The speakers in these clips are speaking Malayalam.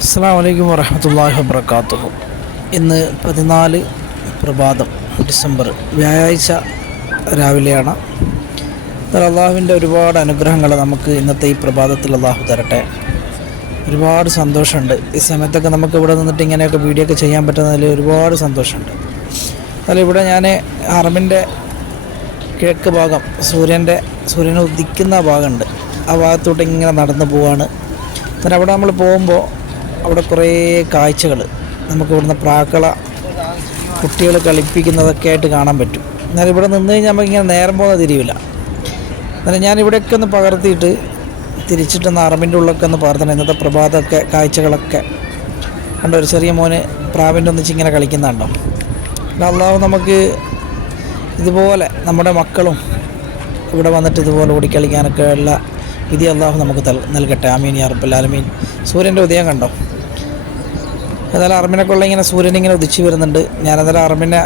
അസ്സലാമു അലൈക്കും വറഹ്മത്തുള്ളാഹി വബറകാതുഹു. ഇന്ന് 14 പ്രഭാതം ഡിസംബർ വ്യാഴാഴ്ച രാവിലെയാണ്. അള്ളാഹുവിൻ്റെ ഒരുപാട് അനുഗ്രഹങ്ങൾ നമുക്ക് ഇന്നത്തെ ഈ പ്രഭാതത്തിൽ അള്ളാഹു തരട്ടെ. ഒരുപാട് സന്തോഷമുണ്ട്. ഈ സമയത്തൊക്കെ നമുക്ക് ഇവിടെ നിന്നിട്ട് ഇങ്ങനെയൊക്കെ വീഡിയോ ഒക്കെ ചെയ്യാൻ പറ്റുന്നതിൽ ഒരുപാട് സന്തോഷമുണ്ട്. എന്നാൽ ഇവിടെ ഞാൻ ഹറമിൻ്റെ കിഴക്ക് ഭാഗം സൂര്യൻ ഉദിക്കുന്ന ഭാഗമുണ്ട്. ആ ഭാഗത്തോട്ട് ഇങ്ങനെ നടന്നു പോവാണ്. എന്നാൽ അവിടെ നമ്മൾ പോകുമ്പോൾ അവിടെ കുറേ കാഴ്ചകൾ നമുക്ക് ഇവിടുന്ന് കുട്ടികൾ കളിപ്പിക്കുന്നതൊക്കെ ആയിട്ട് കാണാൻ പറ്റും. എന്നാൽ ഇവിടെ നിന്ന് കഴിഞ്ഞാൽ നമുക്കിങ്ങനെ നേരം പോകുന്നത് തിരിയില്ല. എന്നാൽ ഞാൻ ഇവിടെയൊക്കെ ഒന്ന് പകർത്തിയിട്ട് തിരിച്ചിട്ടൊന്ന് അറബിൻ്റെ ഉള്ളൊക്കെ ഒന്ന് പകർത്തണം. ഇന്നത്തെ പ്രഭാതമൊക്കെ കാഴ്ചകളൊക്കെ കണ്ടോ. ഒരു ചെറിയ മോന് പ്രാവിൻ്റെ ഒന്നിച്ച് ഇങ്ങനെ കളിക്കുന്നുണ്ടോ. അള്ളാഹു നമുക്ക് ഇതുപോലെ നമ്മുടെ മക്കളും ഇവിടെ വന്നിട്ട് ഇതുപോലെ ഓടിക്കളിക്കാനൊക്കെ ഉള്ള വിധി അള്ളാഹു നമുക്ക് നൽകട്ടെ. ആമീൻ യാ റബ്ബൽ ആലമീൻ. സൂര്യൻ്റെ ഉദയം കണ്ടോ. ഏതായാലും അറബിനൊക്കെ ഇങ്ങനെ സൂര്യനിങ്ങനെ ഉദിച്ച് വരുന്നുണ്ട്. ഞാനേതായാലും അറബിനെ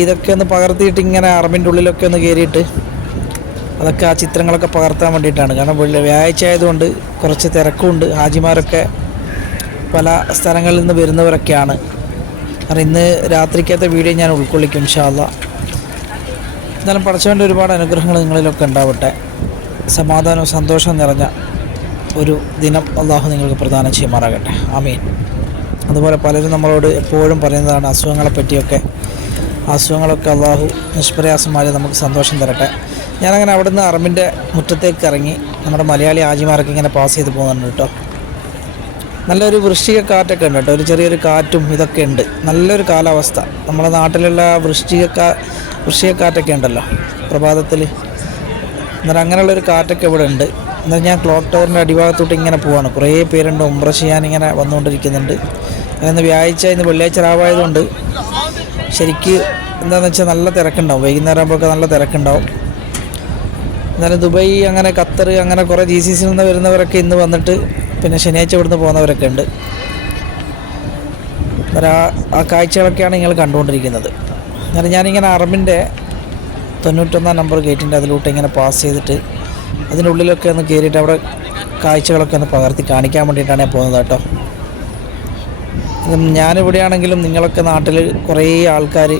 ഇതൊക്കെ ഒന്ന് പകർത്തിയിട്ട് ഇങ്ങനെ അറബിൻ്റെ ഉള്ളിലൊക്കെ ഒന്ന് കയറിയിട്ട് അതൊക്കെ ആ ചിത്രങ്ങളൊക്കെ പകർത്താൻ വേണ്ടിയിട്ടാണ്. കാരണം വ്യാഴാഴ്ച ആയതുകൊണ്ട് കുറച്ച് തിരക്കുമുണ്ട്. ഹാജിമാരൊക്കെ പല സ്ഥലങ്ങളിൽ നിന്ന് വരുന്നവരൊക്കെയാണ്. കാരണം ഇന്ന് രാത്രിക്കത്തെ വീഡിയോ ഞാൻ ഉൾക്കൊള്ളിക്കും ഇൻഷാ അല്ലാഹ്. എന്നാലും പടച്ചവൻ്റെ ഒരുപാട് അനുഗ്രഹങ്ങൾ നിങ്ങളിലൊക്കെ ഉണ്ടാവട്ടെ. സമാധാനവും സന്തോഷവും നിറഞ്ഞ ഒരു ദിനം അള്ളാഹു നിങ്ങൾക്ക് പ്രദാനം ചെയ്യുമാറാകട്ടെ. ആമീൻ. അതുപോലെ പലരും നമ്മളോട് എപ്പോഴും പറയുന്നതാണ് അസുഖങ്ങളെ പറ്റിയൊക്കെ. അസുഖങ്ങളൊക്കെ അള്ളാഹു നിഷ്പ്രയാസമായി നമുക്ക് സന്തോഷം തരട്ടെ. ഞാനങ്ങനെ അവിടെ നിന്ന് അറബിൻ്റെ മുറ്റത്തേക്ക് ഇറങ്ങി നമ്മുടെ മലയാളി ഹാജിമാരൊക്കെ ഇങ്ങനെ പാസ് ചെയ്ത് പോകുന്നുണ്ട് കേട്ടോ. നല്ലൊരു വൃശ്ചിക കാറ്റൊക്കെ ഉണ്ട് കേട്ടോ. ഒരു ചെറിയൊരു കാറ്റും ഇതൊക്കെ ഉണ്ട്. നല്ലൊരു കാലാവസ്ഥ. നമ്മുടെ നാട്ടിലുള്ള വൃശ്ചിക കാറ്റൊക്കെ ഉണ്ടല്ലോ പ്രഭാതത്തിൽ. എന്നാൽ അങ്ങനെയുള്ളൊരു കാറ്റൊക്കെ ഇവിടെ ഉണ്ട്. എന്നാൽ ഞാൻ ക്ലോക്ക് ടവറിൻ്റെ അടിഭാഗത്തോട്ട് ഇങ്ങനെ പോവാണ്. കുറേ പേരുണ്ട് ഉംറ ചെയ്യാൻ ഇങ്ങനെ വന്നുകൊണ്ടിരിക്കുന്നുണ്ട്. ഇന്ന് വ്യാഴാഴ്ച ഇന്ന് വെള്ളിയാഴ്ച രാവായതുകൊണ്ട് ശരിക്ക് എന്താണെന്ന് വെച്ചാൽ നല്ല തിരക്കുണ്ടാവും. വൈകുന്നേരം ആകുമ്പോഴൊക്കെ നല്ല തിരക്കുണ്ടാവും. എന്നാലും ദുബായ് അങ്ങനെ ഖത്തർ അങ്ങനെ കുറേ GCCയിൽ നിന്ന് വരുന്നവരൊക്കെ ഇന്ന് വന്നിട്ട് പിന്നെ ശനിയാഴ്ച ഇവിടുന്ന് പോകുന്നവരൊക്കെ ഉണ്ട്. ആ കാഴ്ചകളൊക്കെയാണ് നിങ്ങൾ കണ്ടുകൊണ്ടിരിക്കുന്നത്. എന്നാലും ഞാനിങ്ങനെ അറബിൻ്റെ 91 നമ്പർ ഗേറ്റിൻ്റെ അതിലോട്ട് ഇങ്ങനെ പാസ് ചെയ്തിട്ട് അതിൻ്റെ ഉള്ളിലൊക്കെ ഒന്ന് കയറിയിട്ട് അവിടെ കാഴ്ചകളൊക്കെ ഒന്ന് പകർത്തി കാണിക്കാൻ വേണ്ടിയിട്ടാണ് ഞാൻ പോകുന്നത് കേട്ടോ. ഞാനിവിടെയാണെങ്കിലും നിങ്ങളൊക്കെ നാട്ടിൽ കുറേ ആൾക്കാർ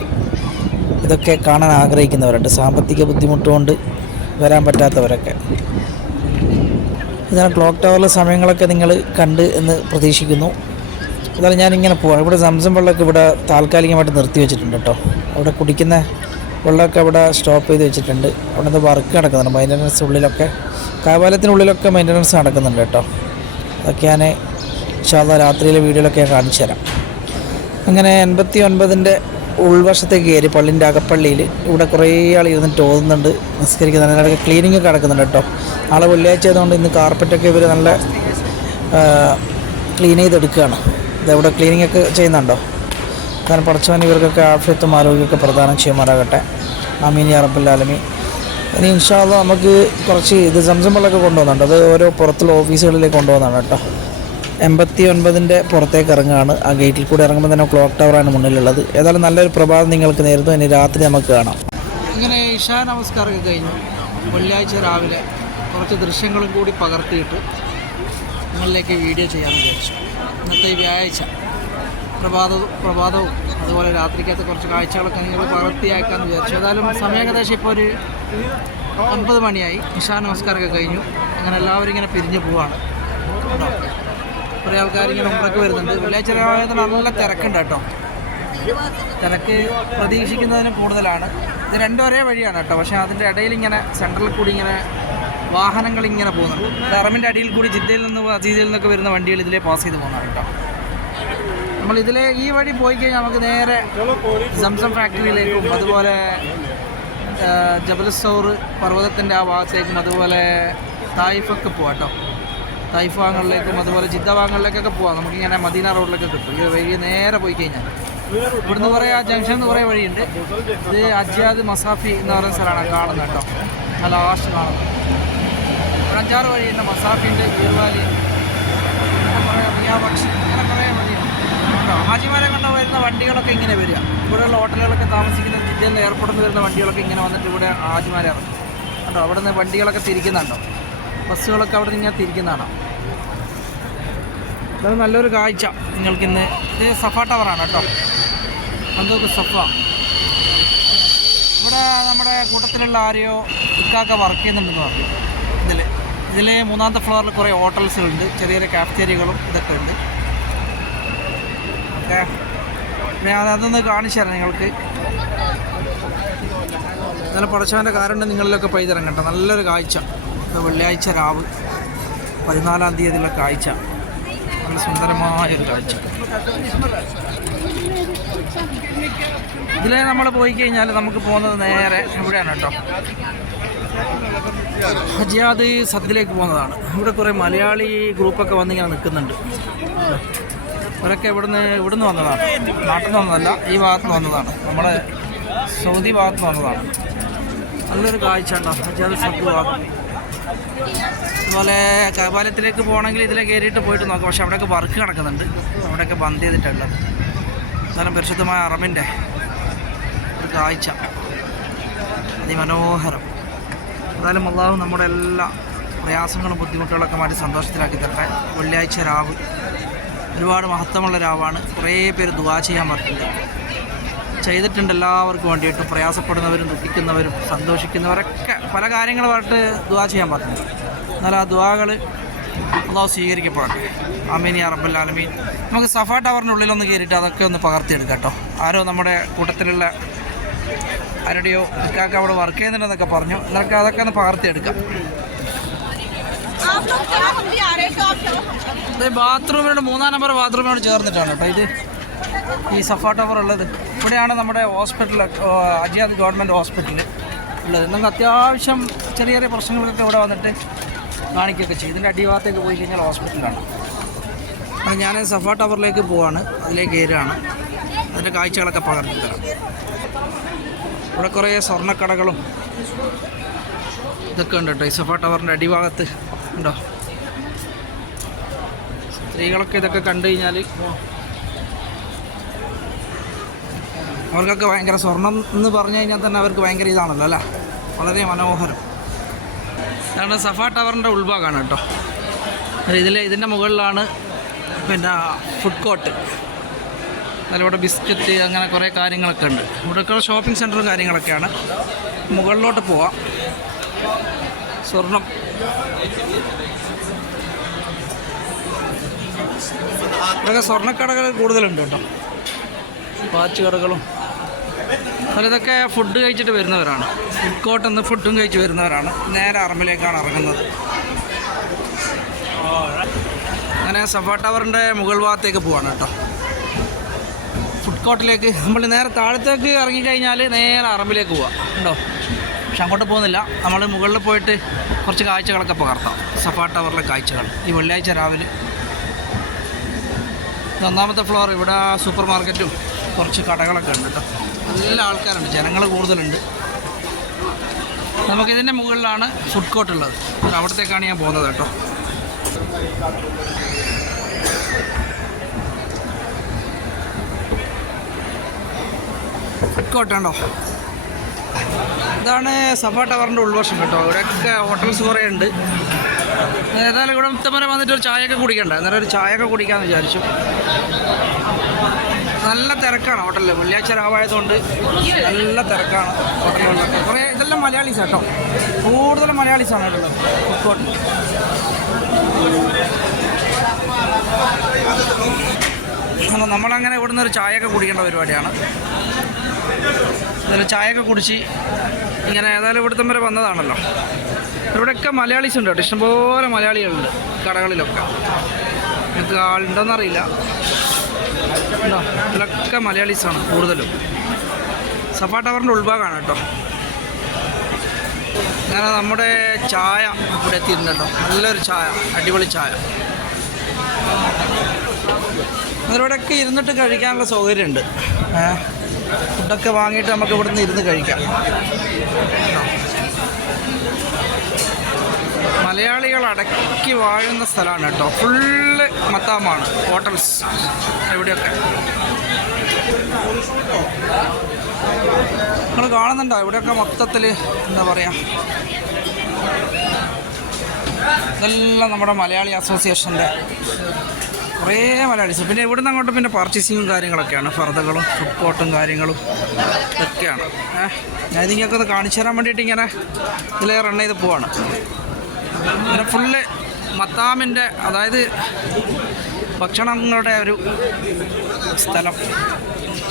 ഇതൊക്കെ കാണാൻ ആഗ്രഹിക്കുന്നവരുണ്ട്. സാമ്പത്തിക ബുദ്ധിമുട്ടുകൊണ്ട് വരാൻ പറ്റാത്തവരൊക്കെ. ഇതാണ് ക്ലോക്ക് ടവറിലെ സമയങ്ങളൊക്കെ നിങ്ങൾ കണ്ട് എന്ന് പ്രതീക്ഷിക്കുന്നു. അതായത് ഞാനിങ്ങനെ പോവാം. ഇവിടെ സംസം വെള്ളമൊക്കെ ഇവിടെ താൽക്കാലികമായിട്ട് നിർത്തി വെച്ചിട്ടുണ്ട് കേട്ടോ. അവിടെ കുടിക്കുന്ന വെള്ളമൊക്കെ അവിടെ സ്റ്റോപ്പ് ചെയ്ത് വെച്ചിട്ടുണ്ട്. അവിടെ നിന്ന് വർക്ക് നടക്കുന്നുണ്ട്. മെയിൻ്റനൻസ് ഉള്ളിലൊക്കെ കാവാലത്തിനുള്ളിലൊക്കെ മെയിൻ്റനൻസ് നടക്കുന്നുണ്ട് കേട്ടോ. അതൊക്കെ ഞാൻ ഇൻഷാ അല്ലാഹ് രാത്രിയിലെ വീഡിയോയിലൊക്കെ ഞാൻ കാണിച്ചു തരാം. അങ്ങനെ 89ൻ്റെ ഉൾവശത്തേക്ക് കയറി പള്ളിൻ്റെ അകപ്പള്ളിയിൽ ഇവിടെ കുറേ ആൾ ഇരുന്നിട്ട് ഓതുന്നുണ്ട്, നിസ്കരിക്കുന്നുണ്ട്. അതിനിടയ്ക്ക് ക്ലീനിങ് ഒക്കെ നടക്കുന്നുണ്ട് കേട്ടോ. നാളെ വെള്ളിയാഴ്ച ആയതുകൊണ്ട് ഇന്ന് കാർപ്പറ്റൊക്കെ ഇവർ നല്ല ക്ലീൻ ചെയ്തെടുക്കുകയാണ്. ഇതെവിടെ ക്ലീനിങ് ഒക്കെ ചെയ്യുന്നുണ്ടോ. കാരണം പടച്ചവൻ ഇവർക്കൊക്കെ ആഫിയത്തും ആരോഗ്യമൊക്കെ പ്രദാനം ചെയ്യുമാറാകട്ടെ. ആമീൻ യാ റബ്ബൽ ആലമീൻ. ഇനി ഇൻഷാ അല്ലാഹ് നമുക്ക് കുറച്ച് സംസം വെള്ളമൊക്കെ കൊണ്ടുപോകുന്നുണ്ട്. അത് ഓരോ പുറത്തുള്ള ഓഫീസുകളിലേക്ക് കൊണ്ടുപോകുന്നതാണ് കേട്ടോ. 89ൻ്റെ പുറത്തേക്ക് ഇറങ്ങുകയാണ്. ആ ഗേറ്റിൽ കൂടി ഇറങ്ങുമ്പോൾ തന്നെ ക്ലോക്ക് ടവറാണ് മുന്നിലുള്ളത്. ഏതായാലും നല്ലൊരു പ്രഭാതം നിങ്ങൾക്ക് നേരുന്നു. ഇനി രാത്രി നമുക്ക് കാണാം. ഇങ്ങനെ ഇശാ നമസ്കാരമൊക്കെ കഴിഞ്ഞു. വെള്ളിയാഴ്ച രാവിലെ കുറച്ച് ദൃശ്യങ്ങളും കൂടി പകർത്തിയിട്ട് നിങ്ങളിലേക്ക് വീഡിയോ ചെയ്യാമെന്ന് വിചാരിച്ചു. ഇന്നത്തെ ഈ വ്യാഴാഴ്ച പ്രഭാതവും അതുപോലെ രാത്രിക്കകത്ത് കുറച്ച് കാഴ്ചകളൊക്കെ നിങ്ങൾ പകർത്തിയാക്കാമെന്ന് വിചാരിച്ചു. ഏതായാലും സമയം ഏകദേശം ഇപ്പോൾ ഒരു 9 മണിയായി. ഇശാ നമസ്കാരമൊക്കെ കഴിഞ്ഞു. അങ്ങനെ എല്ലാവരും ഇങ്ങനെ പിരിഞ്ഞ് പോവാണ് കേട്ടോ. കുറേ ആൾക്കാരിങ്ങനെ ഉംറയ്ക്ക് വരുന്നുണ്ട്. വെള്ളിയാഴ്ച രാവിലെ നല്ല തിരക്കുണ്ട് കേട്ടോ. തിരക്ക് പ്രതീക്ഷിക്കുന്നതിനും കൂടുതലാണ്. ഇത് രണ്ടും ഒരേ വഴിയാണ് കേട്ടോ. പക്ഷേ അതിൻ്റെ ഇടയിൽ ഇങ്ങനെ സെൻട്രലിൽ കൂടി ഇങ്ങനെ വാഹനങ്ങൾ ഇങ്ങനെ പോകുന്നുണ്ട്. അറബിൻ്റെ അടിയിൽ കൂടി ജിദ്ദയിൽ നിന്ന് അസീസിൽ നിന്നൊക്കെ വരുന്ന വണ്ടികൾ ഇതിലേ പാസ് ചെയ്ത് പോകുന്നതാണ് കേട്ടോ. നമ്മളിതിലെ ഈ വഴി പോയി കഴിഞ്ഞാൽ നമുക്ക് നേരെ സംസം ഫാക്ടറിയിലേക്കും അതുപോലെ ജബലുസ്സൗർ പർവ്വതത്തിൻ്റെ ആ ഭാഗത്തേക്കും അതുപോലെ തായിഫൊക്കെ പോവാം കേട്ടോ. തായിഫ് ഭാഗങ്ങളിലേക്കും അതുപോലെ ജിദ്ദ ഭാഗങ്ങളിലേക്കൊക്കെ പോവാം. നമുക്കിങ്ങനെ മദീന റോഡിലൊക്കെ കിട്ടും. ഈ വഴി നേരെ പോയി കഴിഞ്ഞാൽ ഇവിടുന്ന് കുറേ ആ ജംഗ്ഷനിൽ കുറേ വഴിയുണ്ട്. ഇത് അജ്യാദ് മസാഫി എന്ന് പറയുന്ന സ്ഥലമാണ് കാണുന്നത് കേട്ടോ. ആ ലാസ്റ്റ് കാണുന്നത് ഒരു 5-6 വഴിയുണ്ട്. മസാഫിൻ്റെ ഗീർവാലി കുറേ മിയാബക്ഷി അങ്ങനെ കുറേ വഴിയുണ്ട് കേട്ടോ. ഹാജിമാരെ കണ്ട വരുന്ന വണ്ടികളൊക്കെ ഇങ്ങനെ വരിക. ഇവിടെയുള്ള ഹോട്ടലുകളൊക്കെ താമസിക്കുന്ന ജിദ്ദയിൽ നിന്ന് എയർപോർട്ടിൽ നിന്ന് വരുന്ന വണ്ടികളൊക്കെ ഇങ്ങനെ വന്നിട്ട് ഇവിടെ ഹാജിമാരെ ഇറങ്ങും കേട്ടോ. അവിടെ നിന്ന് വണ്ടികളൊക്കെ തിരിക്കുന്നുണ്ടോ. ബസ്സുകളൊക്കെ അവിടെ നിന്ന് ഇങ്ങനെ തിരിക്കുന്നതാണ്. അത് നല്ലൊരു കാഴ്ച നിങ്ങൾക്കിന്ന്. ഇത് സഫ ടവറാണ് കേട്ടോ, അന്തൂക്ക് സഫ. ഇവിടെ നമ്മുടെ കൂട്ടത്തിലുള്ള ആരെയോ ഇക്കാക്ക വർക്ക് ചെയ്യുന്നുണ്ടെന്ന് പറഞ്ഞു. ഇതിൽ മൂന്നാമത്തെ ഫ്ലോറിൽ കുറേ ഹോട്ടൽസുകളുണ്ട്, ചെറിയ ചെറിയ കാഫ്റ്റേരിയകളും ഇതൊക്കെ ഉണ്ട്. ഓക്കെ, ഞാൻ അതൊന്ന് കാണിച്ചു തരാം നിങ്ങൾക്ക്. നല്ല പടച്ചവൻ്റെ കാറുണ്ട് നിങ്ങളിലൊക്കെ പെയ്തിറങ്ങട്ടെ. നല്ലൊരു കാഴ്ച. വെള്ളിയാഴ്ച രാവ് 14-ാം തീയതിയുള്ള കാഴ്ച, നല്ല സുന്ദരമായൊരു കാഴ്ച. ഇതിൽ നമ്മൾ പോയി കഴിഞ്ഞാൽ നമുക്ക് പോകുന്നത് നേരെ ഇവിടെയാണ് കേട്ടോ, ഹജിയാദ് സദ്യയിലേക്ക് പോകുന്നതാണ്. ഇവിടെ കുറേ മലയാളി ഗ്രൂപ്പൊക്കെ വന്നിങ്ങനെ നിൽക്കുന്നുണ്ട്. ഇവരൊക്കെ ഇവിടുന്ന് വന്നതാണ്, നാട്ടിൽ നിന്ന് വന്നതല്ല, ഈ ഭാഗത്ത് നിന്ന് വന്നതാണ്, നമ്മുടെ സൗദി ഭാഗത്ത് നിന്ന് വന്നതാണ്. നല്ലൊരു കാഴ്ച ഉണ്ടോ ഹജിയാദ് സദ്യ ഭാഗം. അതുപോലെ കബാലയത്തിലേക്ക് പോകണമെങ്കിൽ ഇതിലെ കയറിയിട്ട് പോയിട്ട് നോക്കാം. പക്ഷെ അവിടെയൊക്കെ വർക്ക് നടക്കുന്നുണ്ട്, അവിടെയൊക്കെ ബന്ദ് ചെയ്തിട്ടുള്ളത്. എന്നാലും പരിശുദ്ധമായ അറമിൻ്റെ ഒരു കാഴ്ച അതിമനോഹരം. എന്തായാലും അള്ളാഹു നമ്മുടെ എല്ലാ പ്രയാസങ്ങളും ബുദ്ധിമുട്ടുകളൊക്കെ മാറ്റി സന്തോഷത്തിലാക്കി തരട്ടെ. വെള്ളിയാഴ്ച രാവ് ഒരുപാട് മഹത്വമുള്ള രാവാണ്. കുറേ പേര് ദുആ ചെയ്യാൻ ചെയ്തിട്ടുണ്ട് എല്ലാവർക്കും വേണ്ടിയിട്ട്. പ്രയാസപ്പെടുന്നവരും ദുഃഖിക്കുന്നവരും സന്തോഷിക്കുന്നവരൊക്കെ പല കാര്യങ്ങളുമായിട്ട് ദുആ ചെയ്യാൻ പറ്റുന്നു. എന്നാൽ ആ ദുആകൾ അള്ളാഹു സ്വീകരിക്കപ്പെടട്ടെ. ആമീൻ യാ റബ്ബൽ ആലമീൻ. നമുക്ക് സഫ ടവറിനുള്ളിലൊന്ന് കയറിയിട്ട് അതൊക്കെ ഒന്ന് പകർത്തിയെടുക്കാം കേട്ടോ. ആരോ നമ്മുടെ കൂട്ടത്തിലുള്ള ആരുടെയോ ഇക്കാക്ക അവിടെ വർക്ക് ചെയ്യുന്നുണ്ടെന്നൊക്കെ പറഞ്ഞു. എന്നൊക്കെ അതൊക്കെ ഒന്ന് പകർത്തിയെടുക്കാം. ഇത് ബാത്റൂമിനോട് 3-ാം നമ്പർ ബാത്റൂമിനോട് ചേർന്നിട്ടാണ് കേട്ടോ ഇത് ഈ സഫ ടവർ ഉള്ളത്. ഇവിടെയാണ് നമ്മുടെ ഹോസ്പിറ്റൽ, ഹജിയാദ് ഗവൺമെൻറ് ഹോസ്പിറ്റൽ ഉള്ളത്. നമുക്ക് അത്യാവശ്യം ചെറിയ ചെറിയ പ്രശ്നങ്ങളൊക്കെ ഇവിടെ വന്നിട്ട് കാണിക്കുകയൊക്കെ ചെയ്യും. ഇതിൻ്റെ അടിഭാഗത്തേക്ക് പോയി കഴിഞ്ഞാൽ ഹോസ്പിറ്റലാണ്. അപ്പോൾ ഞാൻ സഫ ടവറിലേക്ക് പോവാണ്, അതിലേക്ക് കയറുകയാണ്. അതിൻ്റെ കാഴ്ചകളൊക്കെ പകർത്തി തരാം. ഇവിടെ കുറേ സ്വർണ്ണക്കടകളും ഇതൊക്കെ ഉണ്ട് കേട്ടോ ഈ സഫ ടവറിൻ്റെ അടിഭാഗത്ത് ഉണ്ടോ. സ്ത്രീകളൊക്കെ ഇതൊക്കെ കണ്ടു കഴിഞ്ഞാൽ അവർക്കൊക്കെ ഭയങ്കര സ്വർണം എന്ന് പറഞ്ഞു കഴിഞ്ഞാൽ തന്നെ അവർക്ക് ഭയങ്കര ഇതാണല്ലോ അല്ലേ, വളരെ മനോഹരം. ഇതാണ് സഫ ടവറിൻ്റെ ഉൾഭാഗമാണ് കേട്ടോ. ഇതിൻ്റെ മുകളിലാണ് പിന്നെ ഫുഡ് കോർട്ട്. അതിലൂടെ ബിസ്ക്കറ്റ് അങ്ങനെ കുറേ കാര്യങ്ങളൊക്കെ ഉണ്ട്. ഇവിടെയൊക്കെ ഷോപ്പിംഗ് സെൻറ്ററും കാര്യങ്ങളൊക്കെയാണ്. മുകളിലോട്ട് പോവാം. സ്വർണം ഇവിടെയൊക്കെ സ്വർണ്ണക്കടകൾ കൂടുതലുണ്ട് കേട്ടോ, വാച്ച് കടകളും. അതിലൊക്കെ ഫുഡ് കഴിച്ചിട്ട് വരുന്നവരാണ്. ഫുഡ് കോർട്ടിൽ നിന്ന് ഫുഡും കഴിച്ച് വരുന്നവരാണ്. നേരെ അറമിലേക്കാണ് ഇറങ്ങുന്നത്. അങ്ങനെ സഫ ടവറിൻ്റെ മുകൾ ഭാഗത്തേക്ക് പോവാണ് കേട്ടോ, ഫുഡ് കോർട്ടിലേക്ക്. നമ്മൾ നേരെ താഴത്തേക്ക് ഇറങ്ങിക്കഴിഞ്ഞാൽ നേരെ അറമിലേക്ക് പോവാം ഉണ്ടോ. പക്ഷെ അങ്ങോട്ട് പോകുന്നില്ല, നമ്മൾ മുകളിൽ പോയിട്ട് കുറച്ച് കാഴ്ചകളൊക്കെ പകർത്താം. സഫ ടവറിലെ കാഴ്ചകൾ ഈ വെള്ളിയാഴ്ച രാവിലെ. 1-ാമത്തെ ഫ്ലോർ. ഇവിടെ സൂപ്പർ മാർക്കറ്റും കുറച്ച് കടകളൊക്കെ ഉണ്ട് കേട്ടോ. നല്ല ആൾക്കാരുണ്ട്, ജനങ്ങൾ കൂടുതലുണ്ട്. നമുക്കിതിൻ്റെ മുകളിലാണ് ഫുഡ് കോർട്ട് ഉള്ളത്. അവിടത്തേക്കാണ് ഞാൻ പോകുന്നത് കേട്ടോ. ഫുഡ് കോർട്ട് ഉണ്ടോ. ഇതാണ് സഫ ടവറിൻ്റെ ഉൾവശം കേട്ടോ. ഇവിടെയൊക്കെ ഹോട്ടൽസ് കുറേ ഉണ്ട്. ഏതായാലും ഇവിടെ മുത്തമര വന്നിട്ട് ഒരു ചായയൊക്കെ കുടിക്കണ്ട. അന്നേരം ഒരു ചായയൊക്കെ കുടിക്കാമെന്ന് വിചാരിച്ചു. നല്ല തിരക്കാണ് ഹോട്ടലിൽ. വെള്ളിയാഴ്ച രാവായതുകൊണ്ട് നല്ല തിരക്കാണ് ഹോട്ടലുകളിലൊക്കെ. കുറേ ഇതെല്ലാം മലയാളീസ് കേട്ടോ, കൂടുതലും മലയാളീസാണ് കേട്ടുള്ളത് ഫുഡ് കോർട്ട്. നമ്മളങ്ങനെ ഇവിടുന്ന് ഒരു ചായയൊക്കെ കുടിക്കേണ്ട പരിപാടിയാണ്. അതിൽ ചായയൊക്കെ കുടിച്ച് ഇങ്ങനെ ഏതായാലും ഇവിടുത്തെ വരെ വന്നതാണല്ലോ. ഇവിടെയൊക്കെ മലയാളീസ് ഉണ്ട് കേട്ടോ, ഇഷ്ടംപോലെ മലയാളികളുണ്ട് കടകളിലൊക്കെ. നിങ്ങൾക്ക് ആളുണ്ടോയെന്നറിയില്ല ഉണ്ടോ. ഇതിലൊക്കെ മലയാളീസാണ് കൂടുതലും. സഫ ടവറിൻ്റെ ഉൾഭാഗമാണ് കേട്ടോ. അങ്ങനെ നമ്മുടെ ചായ ഇവിടെ എത്തിയിട്ടുണ്ട് കേട്ടോ. നല്ലൊരു ചായ, അടിപൊളി ചായ. അതിലൂടെയൊക്കെ ഇരുന്നിട്ട് കഴിക്കാനുള്ള സൗകര്യമുണ്ട്. ഫുഡൊക്കെ വാങ്ങിയിട്ട് നമുക്ക് ഇവിടുന്ന് ഇരുന്ന് കഴിക്കാം. മലയാളികൾ അടക്കി വാഴുന്ന സ്ഥലമാണ് കേട്ടോ. ഫുള്ള് മത്താമാണ് ഹോട്ടൽസ് ഇവിടെയൊക്കെ. നിങ്ങൾ കാണുന്നുണ്ടോ ഇവിടെയൊക്കെ മൊത്തത്തിൽ എന്താ പറയുക, ഇതെല്ലാം നമ്മുടെ മലയാളി അസോസിയേഷൻ്റെ കുറേ മലയാളീസ്. പിന്നെ ഇവിടുന്ന് അങ്ങോട്ട് പിന്നെ പർച്ചേസിങ്ങും കാര്യങ്ങളൊക്കെയാണ്, ഫർദകളും ഫുഡ് കോർട്ടും കാര്യങ്ങളും ഒക്കെയാണ്. ഞാൻ ഇതിങ്ങൊക്കെ ഒന്ന് കാണിച്ചു തരാൻ വേണ്ടിയിട്ട് ഇങ്ങനെ ഇതിലെ റൺ ചെയ്ത് പോവാണ്. ഇങ്ങനെ ഫുള്ള് മത്താമിൻ്റെ, അതായത് ഭക്ഷണങ്ങളുടെ ഒരു സ്ഥലം.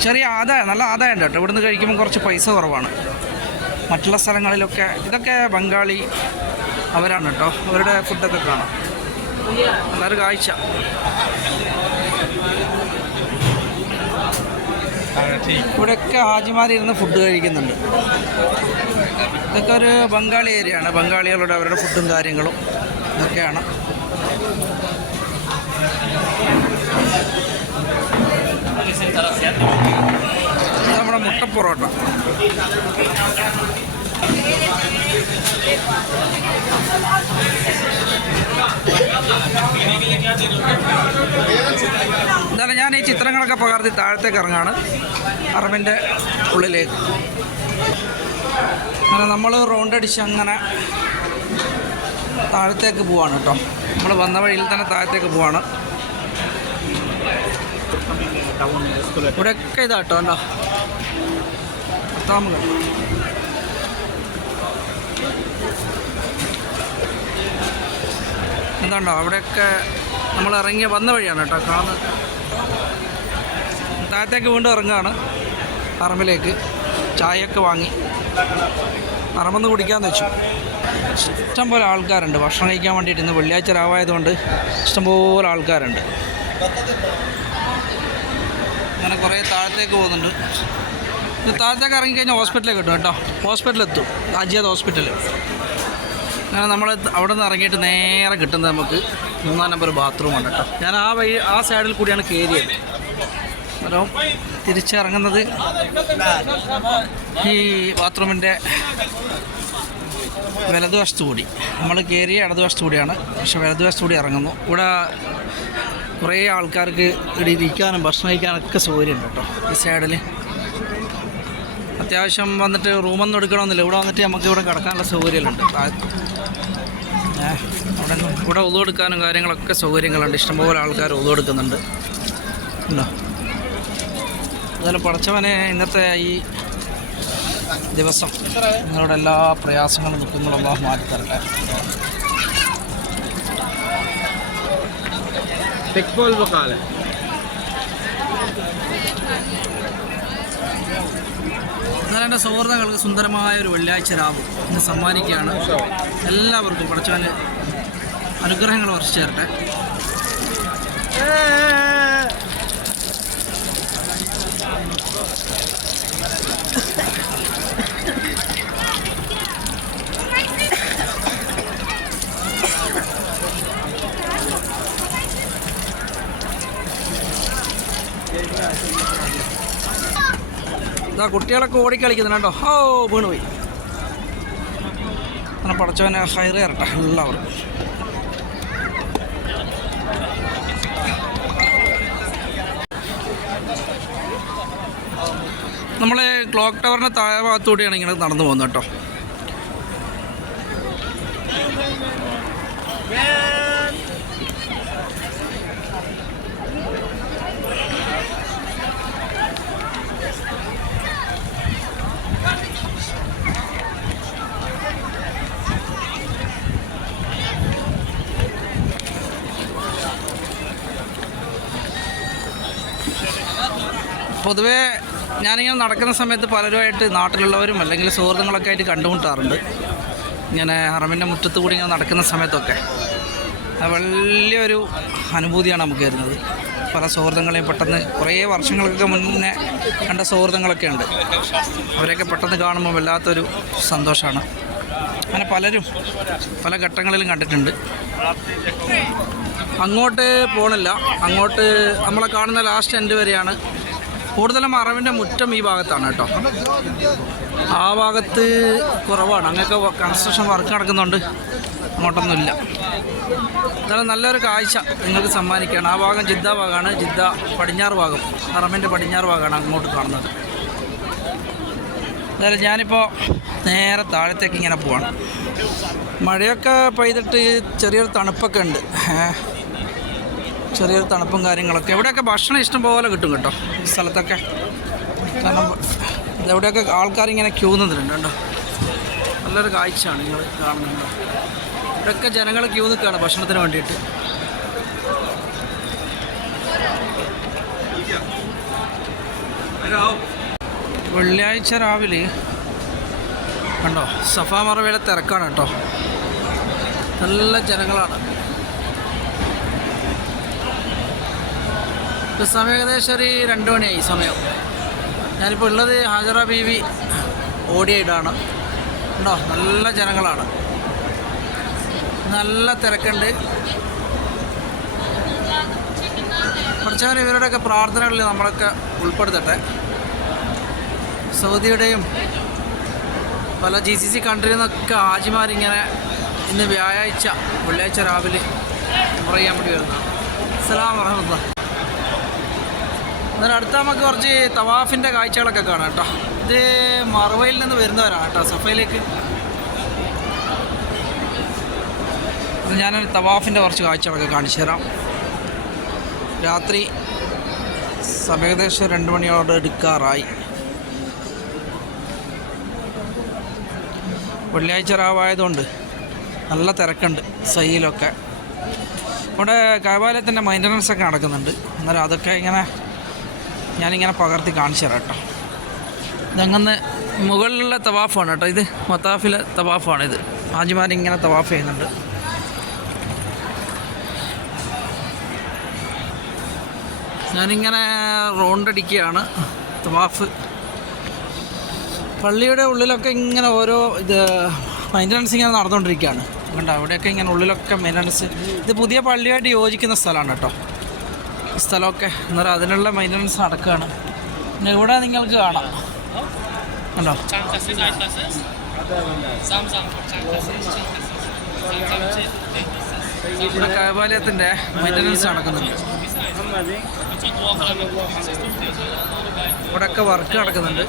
ചെറിയ ആദായം, നല്ല ആദായം ഉണ്ട് കേട്ടോ. ഇവിടുന്ന് കഴിക്കുമ്പോൾ കുറച്ച് പൈസ കുറവാണ്. മറ്റുള്ള സ്ഥലങ്ങളിലൊക്കെ ഇതൊക്കെ ബംഗാളി അവരാണ് കേട്ടോ. അവരുടെ ഫുഡൊക്കെ കാണാം. നല്ലൊരു കാഴ്ച. ഇവിടെയൊക്കെ ഹാജിമാരിരുന്ന് ഫുഡ് കഴിക്കുന്നുണ്ട്. ഇതൊക്കെ ഒരു ബംഗാളി ഏരിയയാണ്. ബംഗാളികളുടെ അവരുടെ ഫുഡും കാര്യങ്ങളും ഇതൊക്കെയാണ്. നമ്മുടെ മുട്ട പൊറോട്ട. എന്തായാലും ഞാൻ ഈ ചിത്രങ്ങളൊക്കെ പകർത്തി താഴത്തേക്ക് ഇറങ്ങാണ്, ഹറമിൻ്റെ ഉള്ളിലേക്ക്. അങ്ങനെ നമ്മൾ റൗണ്ട് അടിച്ച് അങ്ങനെ താഴത്തേക്ക് പോവാണ് കേട്ടോ. നമ്മൾ വന്ന വഴിയിൽ തന്നെ താഴത്തേക്ക് പോവാണ്. ഇവിടെയൊക്കെ ഇതാട്ടോ കണ്ടോ, താമസം. എന്താണ്ടോ അവിടെയൊക്കെ നമ്മൾ ഇറങ്ങി വന്ന വഴിയാണ് കേട്ടോ കാണുന്നത്. താഴത്തേക്ക് വീണ്ടും ഇറങ്ങുകയാണ് ഹറമിലേക്ക്. ചായയൊക്കെ വാങ്ങി ഹറമൊന്ന് കുടിക്കാമെന്ന് വെച്ചു. ഇഷ്ടംപോലെ ആൾക്കാരുണ്ട് ഭക്ഷണം കഴിക്കാൻ വേണ്ടിയിട്ട്. ഇന്ന് വെള്ളിയാഴ്ച രാവായതുകൊണ്ട് ഇഷ്ടംപോലെ ആൾക്കാരുണ്ട്. അങ്ങനെ കുറേ താഴത്തേക്ക് പോകുന്നുണ്ട്. ഇത് താഴത്തേക്ക് ഇറങ്ങിക്കഴിഞ്ഞാൽ ഹോസ്പിറ്റലിൽ കിട്ടും കേട്ടോ. ഹോസ്പിറ്റലെത്തും, അജിയാദ് ഹോസ്പിറ്റൽ. അങ്ങനെ നമ്മൾ അവിടെ നിന്ന് ഇറങ്ങിയിട്ട് നേരെ കിട്ടുന്നത് നമുക്ക് 3-ാം നമ്പർ ബാത്റൂമാണ് കേട്ടോ. ഞാൻ ആ സൈഡിൽ കൂടിയാണ് കയറിയത്. അന്നേരം തിരിച്ചിറങ്ങുന്നത് ഈ ബാത്റൂമിൻ്റെ വലതുവശത്തു കൂടി. നമ്മൾ കയറിയ ഇടതുവശത്തു കൂടിയാണ്, പക്ഷെ വലതുവശത്തു കൂടി ഇറങ്ങുന്നു. ഇവിടെ കുറേ ആൾക്കാർക്ക് ഇവിടെ ഇരിക്കാനും ഭക്ഷണം കഴിക്കാനൊക്കെ സൗകര്യമുണ്ട് കേട്ടോ. ഈ സൈഡിൽ അത്യാവശ്യം വന്നിട്ട് റൂമൊന്നും എടുക്കണമെന്നില്ല. ഇവിടെ വന്നിട്ട് നമുക്ക് ഇവിടെ കിടക്കാനുള്ള സൗകര്യമുണ്ട്. ഇവിടെ ഉദു എടുക്കാനും കാര്യങ്ങളൊക്കെ സൗകര്യങ്ങളുണ്ട്. ഇഷ്ടംപോലെ ആൾക്കാർ ഉദു എടുക്കുന്നുണ്ട് ഉണ്ടോ. അതുപോലെ പടച്ചവനെ ഇന്നത്തെ ഈ ദിവസം നിങ്ങളുടെ എല്ലാ പ്രയാസങ്ങളും നിൽക്കുന്നുള്ള അല്ലാഹു മാറ്റിത്തരട്ടെ. എന്നാൽ എൻ്റെ സൗഹൃദങ്ങൾക്ക് സുന്ദരമായ ഒരു വെള്ളിയാഴ്ച രാവ് ഇന്ന് സമ്മാനിക്കുകയാണ്. എല്ലാവർക്കും പടച്ചവന് അനുഗ്രഹങ്ങൾ വർഷിച്ചു തരട്ടെ. ഇതാ കുട്ടികളൊക്കെ ഓടിക്കളിക്കുന്നുണ്ട് കേട്ടോ. ഓ വീണുപോയി. അങ്ങനെ പടച്ചവനെ ഹൈറ് തരട്ടെ എല്ലാവർക്കും. നമ്മൾ ക്ലോക്ക് ടവറിൻ്റെ താഴെ ഭാഗത്തൂടെയാണ് ഇങ്ങനെ നടന്നു പോകുന്നത് കേട്ടോ. പൊതുവേ ഞാനിങ്ങനെ നടക്കുന്ന സമയത്ത് പലരുമായിട്ട് നാട്ടിലുള്ളവരും അല്ലെങ്കിൽ സുഹൃത്തുക്കളൊക്കെ ആയിട്ട് കണ്ടുമുട്ടാറുണ്ട്. ഇങ്ങനെ ഹറമിൻ്റെ മുറ്റത്ത് കൂടി ഇങ്ങനെ നടക്കുന്ന സമയത്തൊക്കെ വലിയൊരു അനുഭൂതിയാണ് നമുക്ക് വരുന്നത്. പല സുഹൃത്തുക്കളെയും പെട്ടെന്ന് കുറേ വർഷങ്ങൾക്ക് മുന്നേ കണ്ട സുഹൃത്തുക്കളൊക്കെ ഉണ്ട്. അവരെയൊക്കെ പെട്ടെന്ന് കാണുമ്പോൾ വല്ലാത്തൊരു സന്തോഷമാണ്. അങ്ങനെ പലരും പല ഘട്ടങ്ങളിലും കണ്ടിട്ടുണ്ട്. അങ്ങോട്ട് പോകണില്ല, അങ്ങോട്ട് നമ്മളെ കാണുന്ന ലാസ്റ്റ് എൻഡ് വരെയാണ്. കൂടുതലും ഹറമിൻ്റെ മുറ്റം ഈ ഭാഗത്താണ് കേട്ടോ. ആ ഭാഗത്ത് കുറവാണ്. അങ്ങനെയൊക്കെ കൺസ്ട്രക്ഷൻ വർക്ക് നടക്കുന്നുണ്ട്, അങ്ങോട്ടൊന്നുമില്ല. എന്നാലും നല്ലൊരു കാഴ്ച നിങ്ങൾക്ക് സമ്മാനിക്കുകയാണ്. ആ ഭാഗം ജിദ്ദ ഭാഗമാണ്. ജിദ്ദ പടിഞ്ഞാറ് ഭാഗം, ഹറമിൻ്റെ പടിഞ്ഞാറ് ഭാഗമാണ് അങ്ങോട്ട് കാണുന്നത്. എന്തായാലും ഞാനിപ്പോൾ നേരെ താഴത്തേക്ക് ഇങ്ങനെ പോവാണ്. മഴയൊക്കെ പെയ്തിട്ട് ചെറിയൊരു തണുപ്പൊക്കെ ഉണ്ട്. ചെറിയൊരു തണുപ്പും കാര്യങ്ങളൊക്കെ. ഇവിടെയൊക്കെ ഭക്ഷണം ഇഷ്ടം പോലെ കിട്ടും കേട്ടോ ഈ സ്ഥലത്തൊക്കെ. കാരണം ഇതെവിടെയൊക്കെ ആൾക്കാരിങ്ങനെ ക്യൂ നിന്നിട്ടുണ്ട് കേട്ടോ. നല്ലൊരു കാഴ്ചയാണ് നിങ്ങൾ കാണുന്നുണ്ടോ. ഇവിടെയൊക്കെ ജനങ്ങൾ ക്യൂ നിൽക്കുകയാണ് ഭക്ഷണത്തിന് വേണ്ടിയിട്ട്. വെള്ളിയാഴ്ച രാവിലെ കണ്ടോ സഫാ മറവയുടെ തിരക്കാണ് കേട്ടോ. നല്ല ജനങ്ങളാണ്. ഇപ്പോൾ സമയം ഏകദേശം ഒരു 2 മണിയായി സമയം. ഞാനിപ്പോൾ ഉള്ളത് ഹാജറ ബീവി ഓടിയായിട്ടാണ് ഉണ്ടോ. നല്ല ജനങ്ങളാണ്, നല്ല തിരക്കുണ്ട്. കുറച്ചവർ ഇവരുടെയൊക്കെ പ്രാർത്ഥനകളിൽ നമ്മളൊക്കെ ഉൾപ്പെടുത്തട്ടെ. സൗദിയുടെയും പല GCC കൺട്രിയിൽ നിന്നൊക്കെ ഹാജിമാരിങ്ങനെ ഇന്ന് വ്യാഴാഴ്ച വെള്ളിയാഴ്ച രാവിലെ പറയാൻ വേണ്ടി വരുന്നതാണ്. അസ്സലാമു വറഹ്മത്തുള്ളാഹി. എന്നാൽ അടുത്ത നമുക്ക് കുറച്ച് തവാഫിൻ്റെ കാഴ്ചകളൊക്കെ കാണാം കേട്ടോ. ഇത് മറവയിൽ നിന്ന് വരുന്നവരാണ് കേട്ടോ സഫയിലേക്ക്. ഞാൻ തവാഫിൻ്റെ കുറച്ച് കാഴ്ചകളൊക്കെ കാണിച്ചു തരാം. രാത്രി സമയം ഏകദേശം 2 മണിയോട് എടുക്കാറായി. വെള്ളിയാഴ്ച രാവായതുകൊണ്ട് നല്ല തിരക്കുണ്ട് സൈയിലൊക്കെ. ഇവിടെ കഅബാലയത്തിൻ്റെ മെയിൻ്റനൻസ് ഒക്കെ നടക്കുന്നുണ്ട്. അന്നേരം അതൊക്കെ ഞാനിങ്ങനെ പകർത്തി കാണിച്ചു തരാം കേട്ടോ. ഇതങ്ങനെ മുകളിലെ തവാഫാണ് കേട്ടോ. ഇത് മത്താഫിലെ തവാഫാണിത്. ഹാജിമാരിങ്ങനെ തവാഫ് ചെയ്യുന്നുണ്ട്. ഞാനിങ്ങനെ റൗണ്ടടിക്കുകയാണ് തവാഫ്. പള്ളിയുടെ ഉള്ളിലൊക്കെ ഇങ്ങനെ ഓരോ മെയിൻ്റനൻസ് ഇങ്ങനെ നടന്നുകൊണ്ടിരിക്കുകയാണ് കണ്ടോ. അവിടെയൊക്കെ ഇങ്ങനെ ഉള്ളിലൊക്കെ മെയിൻ്റനൻസ്. ഇത് പുതിയ പള്ളിയായിട്ട് യോജിക്കുന്ന സ്ഥലമാണ് കേട്ടോ ഈ സ്ഥലമൊക്കെ. എന്നാലും അതിനുള്ള മെയിൻ്റനൻസ് നടക്കുകയാണ്. പിന്നെ ഇവിടെ നിങ്ങൾക്ക് കാണാം കണ്ടോ. ഇവിടെ കഅബാലയത്തിൻ്റെ മെയിൻ്റനൻസ് നടക്കുന്നുണ്ട്. ഇവിടെയൊക്കെ വർക്ക് നടക്കുന്നുണ്ട്.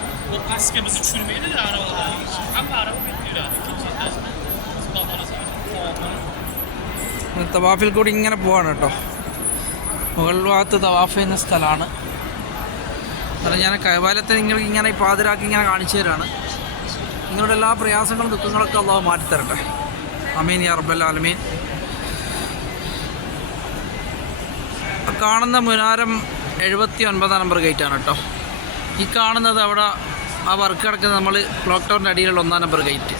തവാഫിൽ കൂടി ഇങ്ങനെ പോവാണ് കേട്ടോ. മുകൾ ഭാഗത്ത് തവാഫ് ചെയ്യുന്ന സ്ഥലമാണ്. അത് ഞാൻ കഅബാലയത്തെ നിങ്ങൾക്ക് ഇങ്ങനെ ഈ പാതിരാക്കി ഇങ്ങനെ കാണിച്ചു തരാണ്. നിങ്ങളുടെ എല്ലാ പ്രയാസങ്ങളും ദുഃഖങ്ങളൊക്കെ അല്ലാഹു മാറ്റിത്തരട്ടെ. ആമീൻ യാ റബ്ബൽ ആലമീൻ. കാണുന്ന മുനാരം 79 നമ്പർ ഗേറ്റാണ് കേട്ടോ. ഈ കാണുന്നത് അവിടെ ആ വർക്ക് നടക്കുന്നത് നമ്മൾ ക്ലോക്ക് ടവറിൻ്റെ അടിയിലുള്ള 1 നമ്പർ ഗേറ്റ്.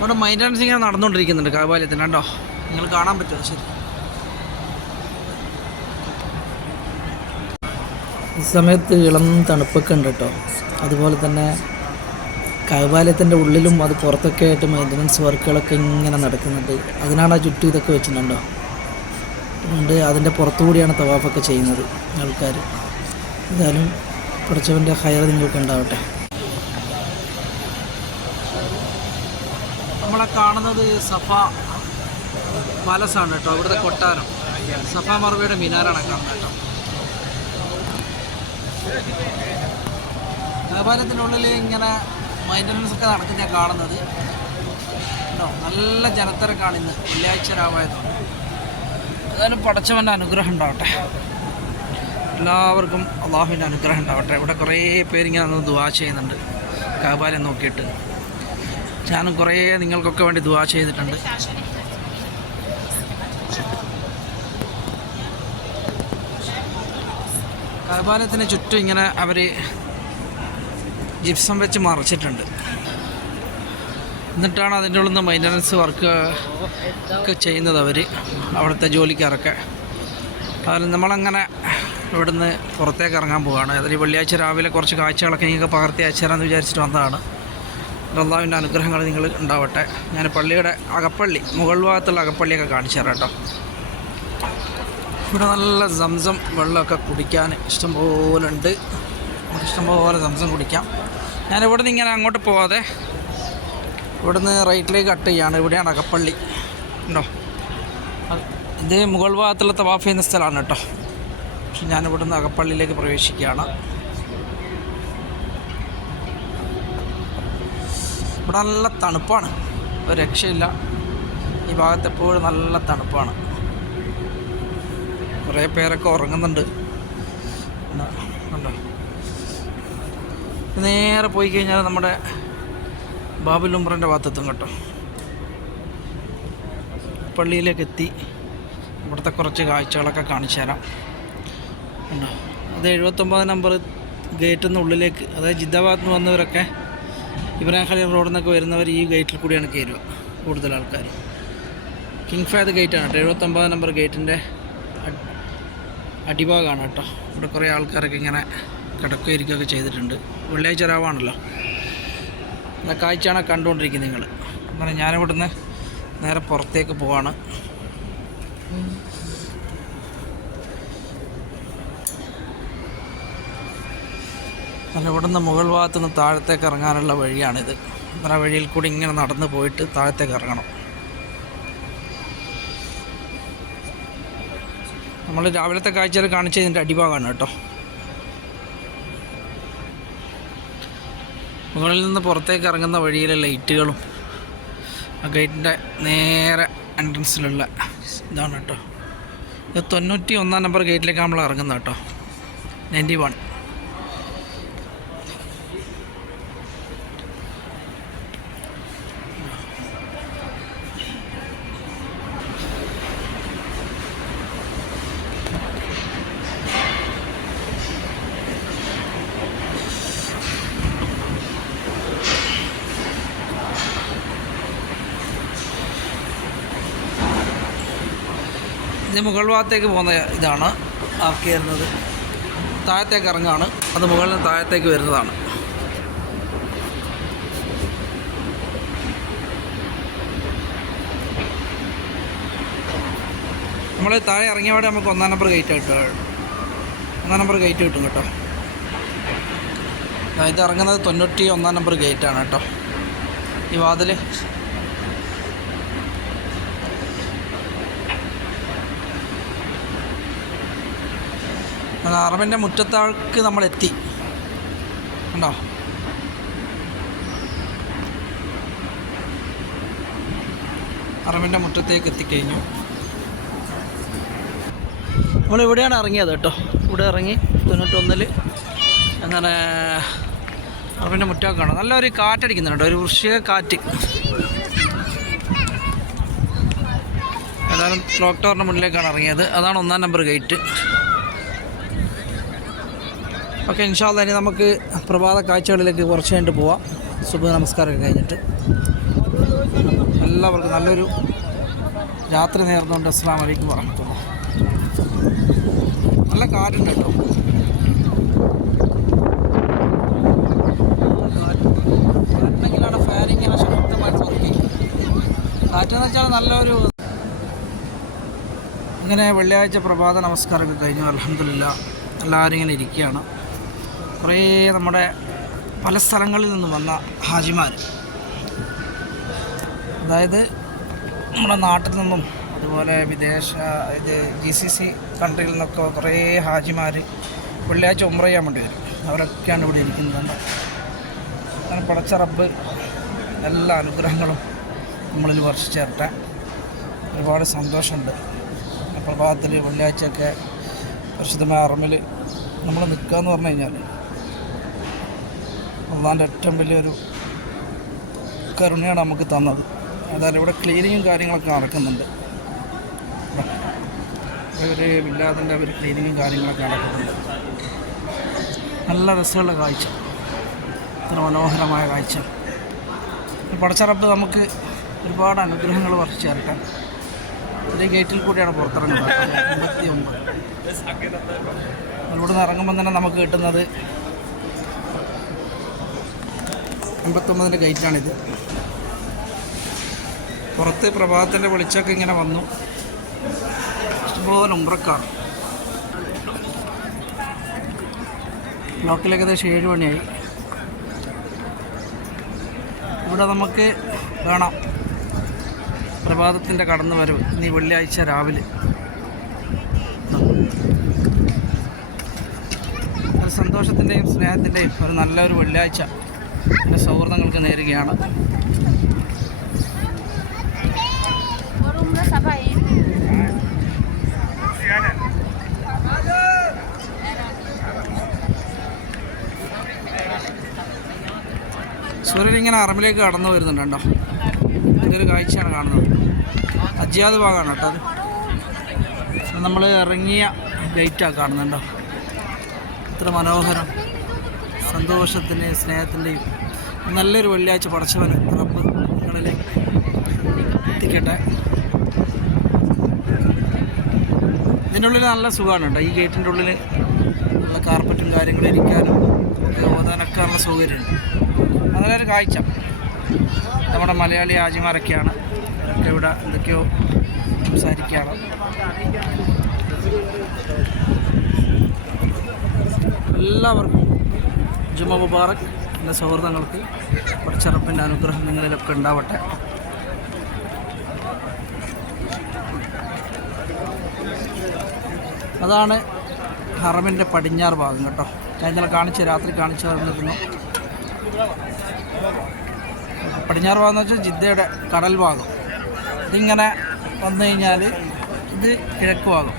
അവിടെ മെയിൻ്റനൻസ് ഇങ്ങനെ നടന്നുകൊണ്ടിരിക്കുന്നുണ്ട് കഅബാലയത്തിന് കേട്ടോ. നിങ്ങൾ കാണാൻ പറ്റുമോ? ശരി. ഈ സമയത്ത് ഇളം തണുപ്പൊക്കെ ഉണ്ട് കേട്ടോ. അതുപോലെ തന്നെ കഅബാലയത്തിൻ്റെ ഉള്ളിലും അത് പുറത്തൊക്കെ ആയിട്ട് മെയിൻ്റനൻസ് വർക്കുകളൊക്കെ ഇങ്ങനെ നടക്കുന്നുണ്ട്. അതിനാണ് ആ ചുറ്റും ഇതൊക്കെ വെച്ചിട്ടുണ്ടോ. അതുകൊണ്ട് അതിൻ്റെ പുറത്തുകൂടിയാണ് തവാഫൊക്കെ ചെയ്യുന്നത് ആൾക്കാർ. എന്തായാലും പഠിച്ചവൻ്റെ ഹൈർ നിങ്ങൾക്ക് ഉണ്ടാവട്ടെ. നമ്മളെ കാണുന്നത് സഫ പാലസാണ് കേട്ടോ. ഇവിടുത്തെ കൊട്ടാരം സഫ മർവയുടെ മിനാറാണ് കാണുന്നത് കേട്ടോ. കഅബാലയത്തിനുള്ളിൽ ഇങ്ങനെ മെയിൻ്റനൻസ് ഒക്കെ നടക്കുന്ന കാണുന്നത് കേട്ടോ. നല്ല ജനത്തിരക്കാണ് ഇന്ന് വെള്ളിയാഴ്ച രാവായതുകൊണ്ട്. ഏതായാലും പടച്ചവൻ്റെ അനുഗ്രഹം ഉണ്ടാവട്ടെ. എല്ലാവർക്കും അള്ളാഹുവിൻ്റെ അനുഗ്രഹം ഉണ്ടാവട്ടെ. ഇവിടെ കുറേ പേരിങ്ങനെ ഒന്ന് ദുആ ചെയ്യുന്നുണ്ട് കഅബാലയം നോക്കിയിട്ട്. ഞാനും കുറേ നിങ്ങൾക്കൊക്കെ വേണ്ടി ദുആ ചെയ്തിട്ടുണ്ട്. കഅബാലയത്തിന് ചുറ്റും ഇങ്ങനെ അവർ ജിപ്സം വെച്ച് മറച്ചിട്ടുണ്ട്. എന്നിട്ടാണ് അതിൻ്റെ ഉള്ളിൽ നിന്ന് മെയിൻ്റനൻസ് വർക്ക് ഒക്കെ ചെയ്യുന്നത് അവിടുത്തെ ജോലിക്കാരൊക്കെ. അതിൽ നമ്മളങ്ങനെ ഇവിടുന്ന് പുറത്തേക്ക് ഇറങ്ങാൻ പോവുകയാണ്. അതിൽ വെള്ളിയാഴ്ച രാവിലെ കുറച്ച് കാഴ്ചകളൊക്കെ നിങ്ങൾക്ക് പകർത്തി അയച്ചു തരാമെന്ന് വിചാരിച്ചിട്ട് വന്നതാണ്. അള്ളാഹുവിൻ്റെ അനുഗ്രഹങ്ങൾ നിങ്ങൾ ഉണ്ടാവട്ടെ. ഞാൻ പള്ളിയുടെ അകപ്പള്ളി മുകൾ ഭാഗത്തുള്ള അകപ്പള്ളിയൊക്കെ കാണിച്ചു തരാം കേട്ടോ. ഇവിടെ നല്ല സംസം വെള്ളമൊക്കെ കുടിക്കാൻ ഇഷ്ടംപോലെ ഉണ്ട്. ഇഷ്ടംപോലെ സംസം കുടിക്കാം. ഞാനിവിടെ നിന്ന് ഇങ്ങനെ അങ്ങോട്ട് പോവാതെ ഇവിടുന്ന് റൈറ്റിലേക്ക് കട്ട് ചെയ്യാണ്. ഇവിടെയാണ് അകപ്പള്ളി ഉണ്ടോ. ഇത് മുകൾ ഭാഗത്തുള്ള തവാഫ് ചെയ്യുന്ന സ്ഥലമാണ് കേട്ടോ. ഞാനിവിടുന്ന് അകപ്പള്ളിയിലേക്ക് പ്രവേശിക്കുകയാണ്. ഇവിടെ നല്ല തണുപ്പാണ്, ഒരു രക്ഷയില്ല. ഈ ഭാഗത്ത് എപ്പോഴും നല്ല തണുപ്പാണ്. കുറേ പേരൊക്കെ ഉറങ്ങുന്നുണ്ട്. ഉണ്ടോ, നേരെ പോയി കഴിഞ്ഞാൽ നമ്മുടെ ബാബുൽ ഉംറൻ്റെ ഭാഗത്തെത്തും കേട്ടോ. പള്ളിയിലേക്ക് എത്തി ഇവിടുത്തെ കുറച്ച് കാഴ്ചകളൊക്കെ കാണിച്ചു തരാം. ഉണ്ടോ, അത് 79 നമ്പർ ഗേറ്റിൽ നിന്ന് ഉള്ളിലേക്ക്, അതായത് ജിദ്ദാബാദിൽ നിന്ന് വന്നവരൊക്കെ ഇബ്രാഹിം ഖലീൽ റോഡിൽ നിന്നൊക്കെ വരുന്നവർ ഈ ഗേറ്റിൽ കൂടിയാണ് കയറുക കൂടുതൽ ആൾക്കാർ. കിങ് ഫഹദ് ഗേറ്റാണ് കേട്ടോ, 79 നമ്പർ ഗേറ്റിൻ്റെ അടിഭാഗമാണ് കേട്ടോ. ഇവിടെ കുറേ ആൾക്കാരൊക്കെ ഇങ്ങനെ കിടക്കുകയും ഇരിക്കുകയൊക്കെ ചെയ്തിട്ടുണ്ട്. വെള്ളിയാഴ്ച രാവാണല്ലോ. ആ കാഴ്ചയാണ് കണ്ടുകൊണ്ടിരിക്കുന്നത് നിങ്ങൾ. അങ്ങനെ ഞാനിവിടുന്ന് നേരെ പുറത്തേക്ക് പോവാണ്. അങ്ങനെ ഇവിടുന്ന് മുകൾ ഭാഗത്തു നിന്ന് താഴത്തേക്ക് ഇറങ്ങാനുള്ള വഴിയാണിത്. അങ്ങനെ വഴിയിൽ കൂടി ഇങ്ങനെ നടന്ന് പോയിട്ട് താഴത്തേക്ക് ഇറങ്ങണം. നമ്മൾ രാവിലത്തെ കാഴ്ചയിൽ കാണിച്ചതിൻ്റെ അടിഭാഗമാണ് കേട്ടോ. മുകളിൽ നിന്ന് പുറത്തേക്ക് ഇറങ്ങുന്ന വഴിയിലെ ലൈറ്റുകളും ആ ഗേറ്റിൻ്റെ നേരെ എൻട്രൻസിലുള്ള ഇതാണ് കേട്ടോ. ഇത് 91 നമ്പർ ഗേറ്റിലേക്കാണ് നമ്മൾ ഇറങ്ങുന്നത് കേട്ടോ. 91. ഇത് മുകൾ ഭാഗത്തേക്ക് പോകുന്ന ഇതാണ് ആക്കി വരുന്നത്. താഴത്തേക്ക് ഇറങ്ങാണ്, അത് മുകളിൽ നിന്ന് താഴത്തേക്ക് വരുന്നതാണ്. നമ്മൾ താഴെ ഇറങ്ങിയവിടെ നമുക്ക് 1 നമ്പർ ഗേറ്റ് കിട്ടും. 1 നമ്പർ ഗേറ്റ് കിട്ടും കേട്ടോ. ഇത് ഇറങ്ങുന്നത് 91 നമ്പർ ഗേറ്റാണ് കേട്ടോ. ഈ വാതിൽ ഹറമിൻ്റെ മുറ്റത്താൾക്ക് നമ്മളെത്തി. ഉണ്ടോ, ഹറമിൻ്റെ മുറ്റത്തേക്ക് എത്തിക്കഴിഞ്ഞു. നമ്മളിവിടെയാണ് ഇറങ്ങിയത് കേട്ടോ. ഇവിടെ ഇറങ്ങി 91 അങ്ങനെ ഹറമിൻ്റെ മുറ്റമൊക്കെയാണ്. നല്ലൊരു കാറ്റടിക്കുന്നുണ്ട് കേട്ടോ, ഒരു വൃശ്ചിക കാറ്റ്. ഏതായാലും ക്ലോക്ക് ടവറിൻ്റെ മുന്നിലേക്കാണ് ഇറങ്ങിയത്. അതാണ് 1 നമ്പർ ഗേറ്റ്. ഓക്കെ, ഇൻഷാ അല്ലാഹ് ഇനി നമുക്ക് പ്രഭാത കാഴ്ചകളിലേക്ക് കുറച്ച് കഴിഞ്ഞിട്ട് പോവാം. സുബഹ് നമസ്കാരമൊക്കെ കഴിഞ്ഞിട്ട് എല്ലാവർക്കും നല്ലൊരു രാത്രി നേർന്നുകൊണ്ട് അസ്സലാമു അലൈക്കും വറഹ്മത്തുള്ളാഹി. നല്ല കാറ്റുണ്ട് കേട്ടോ. കാറ്റുണ്ടെങ്കിലാണ് ഫാനിങ്ങനെ ശക്തമായിട്ട് വർക്ക് ചെയ്യും. കാറ്റെന്ന് വെച്ചാൽ നല്ലൊരു. ഇങ്ങനെ വെള്ളിയാഴ്ച പ്രഭാത നമസ്കാരമൊക്കെ കഴിഞ്ഞു. അൽഹംദുലില്ലാഹ് എല്ലാവരും ഇങ്ങനെ ഇരിക്കുകയാണ്. കുറേ നമ്മുടെ പല സ്ഥലങ്ങളിൽ നിന്നും വന്ന ഹാജിമാർ, അതായത് നമ്മുടെ നാട്ടിൽ നിന്നും അതുപോലെ വിദേശ GCC കൺട്രിയിൽ നിന്നൊക്കെ കുറേ ഹാജിമാർ വെള്ളിയാഴ്ച ഉംറ ചെയ്യാൻ വേണ്ടി വരും. അവരൊക്കെയാണ് ഇവിടെ ഇരിക്കുന്നത്. അങ്ങനെ പടച്ച റബ്ബ് എല്ലാ അനുഗ്രഹങ്ങളും നമ്മളിൽ വർഷിച്ചേരട്ടെ. ഒരുപാട് സന്തോഷമുണ്ട്. പ്രഭാതത്തിൽ വെള്ളിയാഴ്ചയൊക്കെ പരിശുദ്ധമായ ഹറമിൽ നമ്മൾ നിൽക്കുക എന്ന് പറഞ്ഞു കഴിഞ്ഞാൽ അള്ളാൻ്റെ ഏറ്റവും വലിയൊരു കരുണയാണ് നമുക്ക് തന്നത്. അതായത് ഇവിടെ ക്ലീനിങ്ങും കാര്യങ്ങളൊക്കെ നടക്കുന്നുണ്ട്. ഒരു വില്ലാതിൻ്റെ ഒരു ക്ലീനിങ്ങും കാര്യങ്ങളൊക്കെ നടക്കുന്നുണ്ട്. നല്ല രസമുള്ള കാഴ്ച, ഇത്ര മനോഹരമായ കാഴ്ച. പടച്ച റബ്ബ് നമുക്ക് ഒരുപാട് അനുഗ്രഹങ്ങൾ വർഷിച്ചു തരട്ടെ. ഒരു ഗേറ്റിൽ കൂടിയാണ് പുറത്തിറങ്ങുന്നത്. 89. ഇവിടെ നിന്ന് ഇറങ്ങുമ്പോൾ തന്നെ നമുക്ക് കിട്ടുന്നത് 89ൻ്റെ ഗേറ്റാണിത്. പുറത്ത് പ്രഭാതത്തിൻ്റെ വെളിച്ചമൊക്കെ ഇങ്ങനെ വന്നു. ഇഷ്ടംപോലെ ഉംറക്കാർ. ക്ലോക്കിൽ ഏകദേശം 7 മണിയായി. ഇവിടെ നമുക്ക് കാണാം പ്രഭാതത്തിൻ്റെ കടന്നു വരവ്. ഇനി വെള്ളിയാഴ്ച രാവിലെ സന്തോഷത്തിൻ്റെയും സ്നേഹത്തിൻ്റെയും ഒരു നല്ലൊരു വെള്ളിയാഴ്ച എൻ്റെ സൗഹൃദങ്ങൾക്ക് നേരുകയാണ്. സൂര്യൻ ഇങ്ങനെ അറമിലേക്ക് കടന്നു വരുന്നുണ്ട് കേട്ടോ. ഇതൊരു കാഴ്ചയാണ് കാണുന്നത്. അജ്യാദ് ഭാഗമാണ് കേട്ടോ അത്. നമ്മൾ ഇറങ്ങിയ ഗേറ്റാണ് കാണുന്നുണ്ടോ. ഇത്ര മനോഹരം, സന്തോഷത്തിൻ്റെയും സ്നേഹത്തിൻ്റെയും നല്ലൊരു വെള്ളിയാഴ്ച പടച്ചവന് റബ്ബ് നിങ്ങളിലേക്ക് എത്തിക്കട്ടെ. ഇതിൻ്റെ ഉള്ളിൽ നല്ല സുഖമാണ് കേട്ടോ. ഈ ഗേറ്റിൻ്റെ ഉള്ളിൽ നല്ല കാർപ്പറ്റും കാര്യങ്ങളും ഇരിക്കാനും ഓതാനൊക്കെ നല്ല സൗകര്യമുണ്ട്. നല്ലൊരു കാഴ്ച. നമ്മുടെ മലയാളി ഹാജിമാരൊക്കെയാണ്. അവരൊക്കെ ഇവിടെ എന്തൊക്കെയോ സംസാരിക്കുകയാണ്. എല്ലാവർക്കും ജുമ മുബാറക്. എൻ്റെ സൗഹൃദങ്ങൾക്ക് പടച്ചറപ്പിൻ്റെ അനുഗ്രഹം നിങ്ങളിലൊക്കെ ഉണ്ടാവട്ടെ. അതാണ് ഹറമിൻ്റെ പടിഞ്ഞാറ് ഭാഗം കേട്ടോ. ഞാൻ ഇന്നലെ രാത്രി കാണിച്ചു തന്നിരുന്നു. പടിഞ്ഞാറ് ഭാഗം എന്ന് വെച്ചാൽ ജിദ്ദയുടെ കടൽ ഭാഗം. ഇതിങ്ങനെ വന്നു കഴിഞ്ഞാൽ ഇത് കിഴക്ക് ഭാഗം.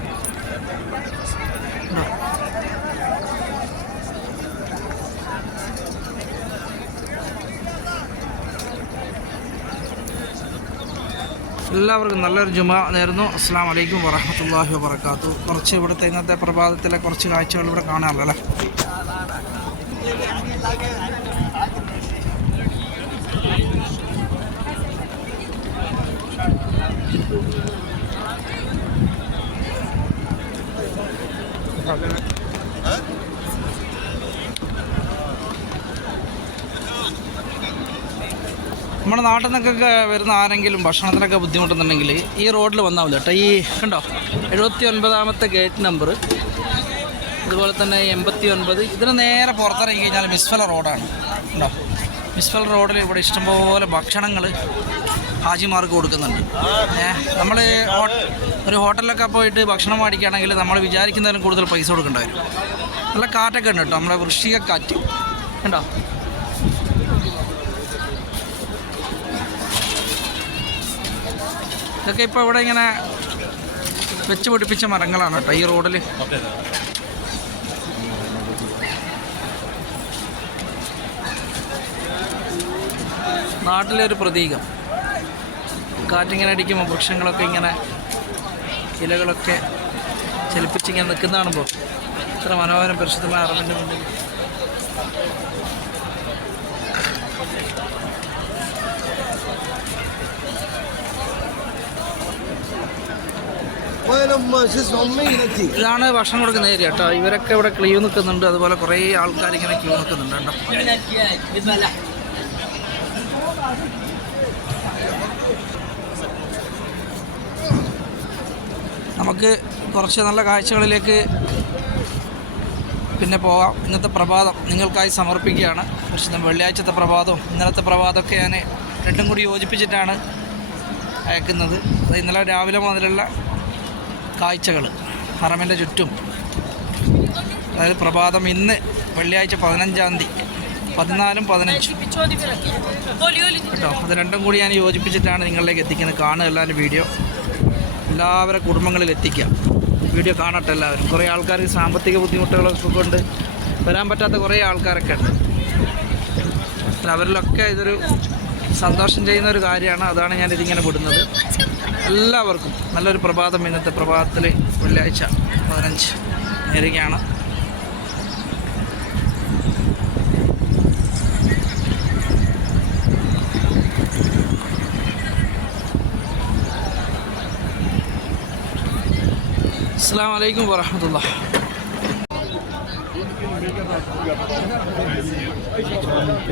എല്ലാവർക്കും നല്ലൊരു ജുമ നേരുന്നു. അസ്സലാമു അലൈക്കും വറഹ്മത്തുള്ളാഹി വബറകാതുഹു. കുറച്ച് ഇവിടുത്തെ ഇന്നത്തെ പ്രഭാതത്തിലെ കുറച്ച് കാഴ്ചകൾ ഇവിടെ കാണാമല്ലോ അല്ലേ. നമ്മുടെ നാട്ടിൽ നിന്നൊക്കെ വരുന്ന ആരെങ്കിലും ഭക്ഷണത്തിനൊക്കെ ബുദ്ധിമുട്ടുന്നുണ്ടെങ്കിൽ ഈ റോഡിൽ വന്നാൽ മതി കേട്ടോ. ഈ കണ്ടോ 79ാമത്തെ ഗേറ്റ് നമ്പർ, അതുപോലെ തന്നെ 89. ഇതിന് നേരെ പുറത്തിറങ്ങി കഴിഞ്ഞാൽ മിസ്ഫല റോഡാണ് കേട്ടോ. മിസ്ഫല റോഡിൽ ഇവിടെ ഇഷ്ടംപോലെ ഭക്ഷണങ്ങൾ ഹാജിമാർക്ക് കൊടുക്കുന്നുണ്ട്. നമ്മൾ ഒരു ഹോട്ടലിലൊക്കെ പോയിട്ട് ഭക്ഷണം മേടിക്കുകയാണെങ്കിൽ നമ്മൾ വിചാരിക്കുന്നതിലും കൂടുതൽ പൈസ കൊടുക്കേണ്ടി വരും. നല്ല കാറ്റൊക്കെ ഉണ്ട് കേട്ടോ, നമ്മുടെ വൃശ്ചിക കാറ്റ് കണ്ടോ. ഇതൊക്കെ ഇപ്പോൾ ഇവിടെ ഇങ്ങനെ വെച്ച് പിടിപ്പിച്ച മരങ്ങളാണ് കേട്ടോ ഈ റോഡിൽ. നാട്ടിലൊരു പ്രതീകം. കാറ്റിങ്ങനെ അടിക്കുമ്പോൾ വൃക്ഷങ്ങളൊക്കെ ഇങ്ങനെ ഇലകളൊക്കെ ചലിപ്പിച്ചിങ്ങനെ നിൽക്കുന്നതാണുമ്പോൾ ഇത്ര മനോഹരം പരിശുദ്ധമായ അറബിൻ്റെ മുന്നിൽ. ഇതാണ് ഭക്ഷണം കൊടുക്കുന്ന ഏരിയ കേട്ടോ. ഇവരൊക്കെ ഇവിടെ ക്യൂ നിൽക്കുന്നുണ്ട്. അതുപോലെ കുറേ ആൾക്കാർ ഇങ്ങനെ ക്യൂ നിൽക്കുന്നുണ്ട് കേട്ടോ. നമുക്ക് കുറച്ച് നല്ല കാഴ്ചകളിലേക്ക് പിന്നെ പോകാം. ഇന്നത്തെ പ്രഭാതം നിങ്ങൾക്കായി സമർപ്പിക്കുകയാണ്. പക്ഷേ വെള്ളിയാഴ്ചത്തെ പ്രഭാതവും ഇന്നലത്തെ പ്രഭാതമൊക്കെ ഞാൻ രണ്ടും കൂടി യോജിപ്പിച്ചിട്ടാണ് അയക്കുന്നത്. അത് ഇന്നലെ രാവിലെ മുതലുള്ള കാഴ്ചകൾ ഹറമിൻ്റെ ചുറ്റും. അതായത് പ്രഭാതം ഇന്ന് വെള്ളിയാഴ്ച 15-ാം തീയതി 14-ഉം 15-ഉം കേട്ടോ. അത് രണ്ടും കൂടി ഞാൻ യോജിപ്പിച്ചിട്ടാണ് നിങ്ങളിലേക്ക് എത്തിക്കുന്നത്. കാണുക എല്ലാവരും വീഡിയോ, എല്ലാവരുടെ കുടുംബങ്ങളിൽ എത്തിക്കുക. വീഡിയോ കാണട്ടെ എല്ലാവരും. കുറേ ആൾക്കാർക്ക് സാമ്പത്തിക ബുദ്ധിമുട്ടുകളൊക്കെ കൊണ്ട് വരാൻ പറ്റാത്ത കുറേ ആൾക്കാരൊക്കെ ഉണ്ട്. അവരിലൊക്കെ ഇതൊരു സന്തോഷം ചെയ്യുന്ന ഒരു കാര്യമാണ്. അതാണ് ഞാനിതിങ്ങനെ വിടുന്നത്. എല്ലാവർക്കും നല്ലൊരു പ്രഭാതം. ഇന്നത്തെ പ്രഭാതത്തിൽ വെള്ളിയാഴ്ച 15 നേരുകയാണ്. അസ്സലാമു അലൈക്കും വറഹ്മത്തുള്ളാഹി.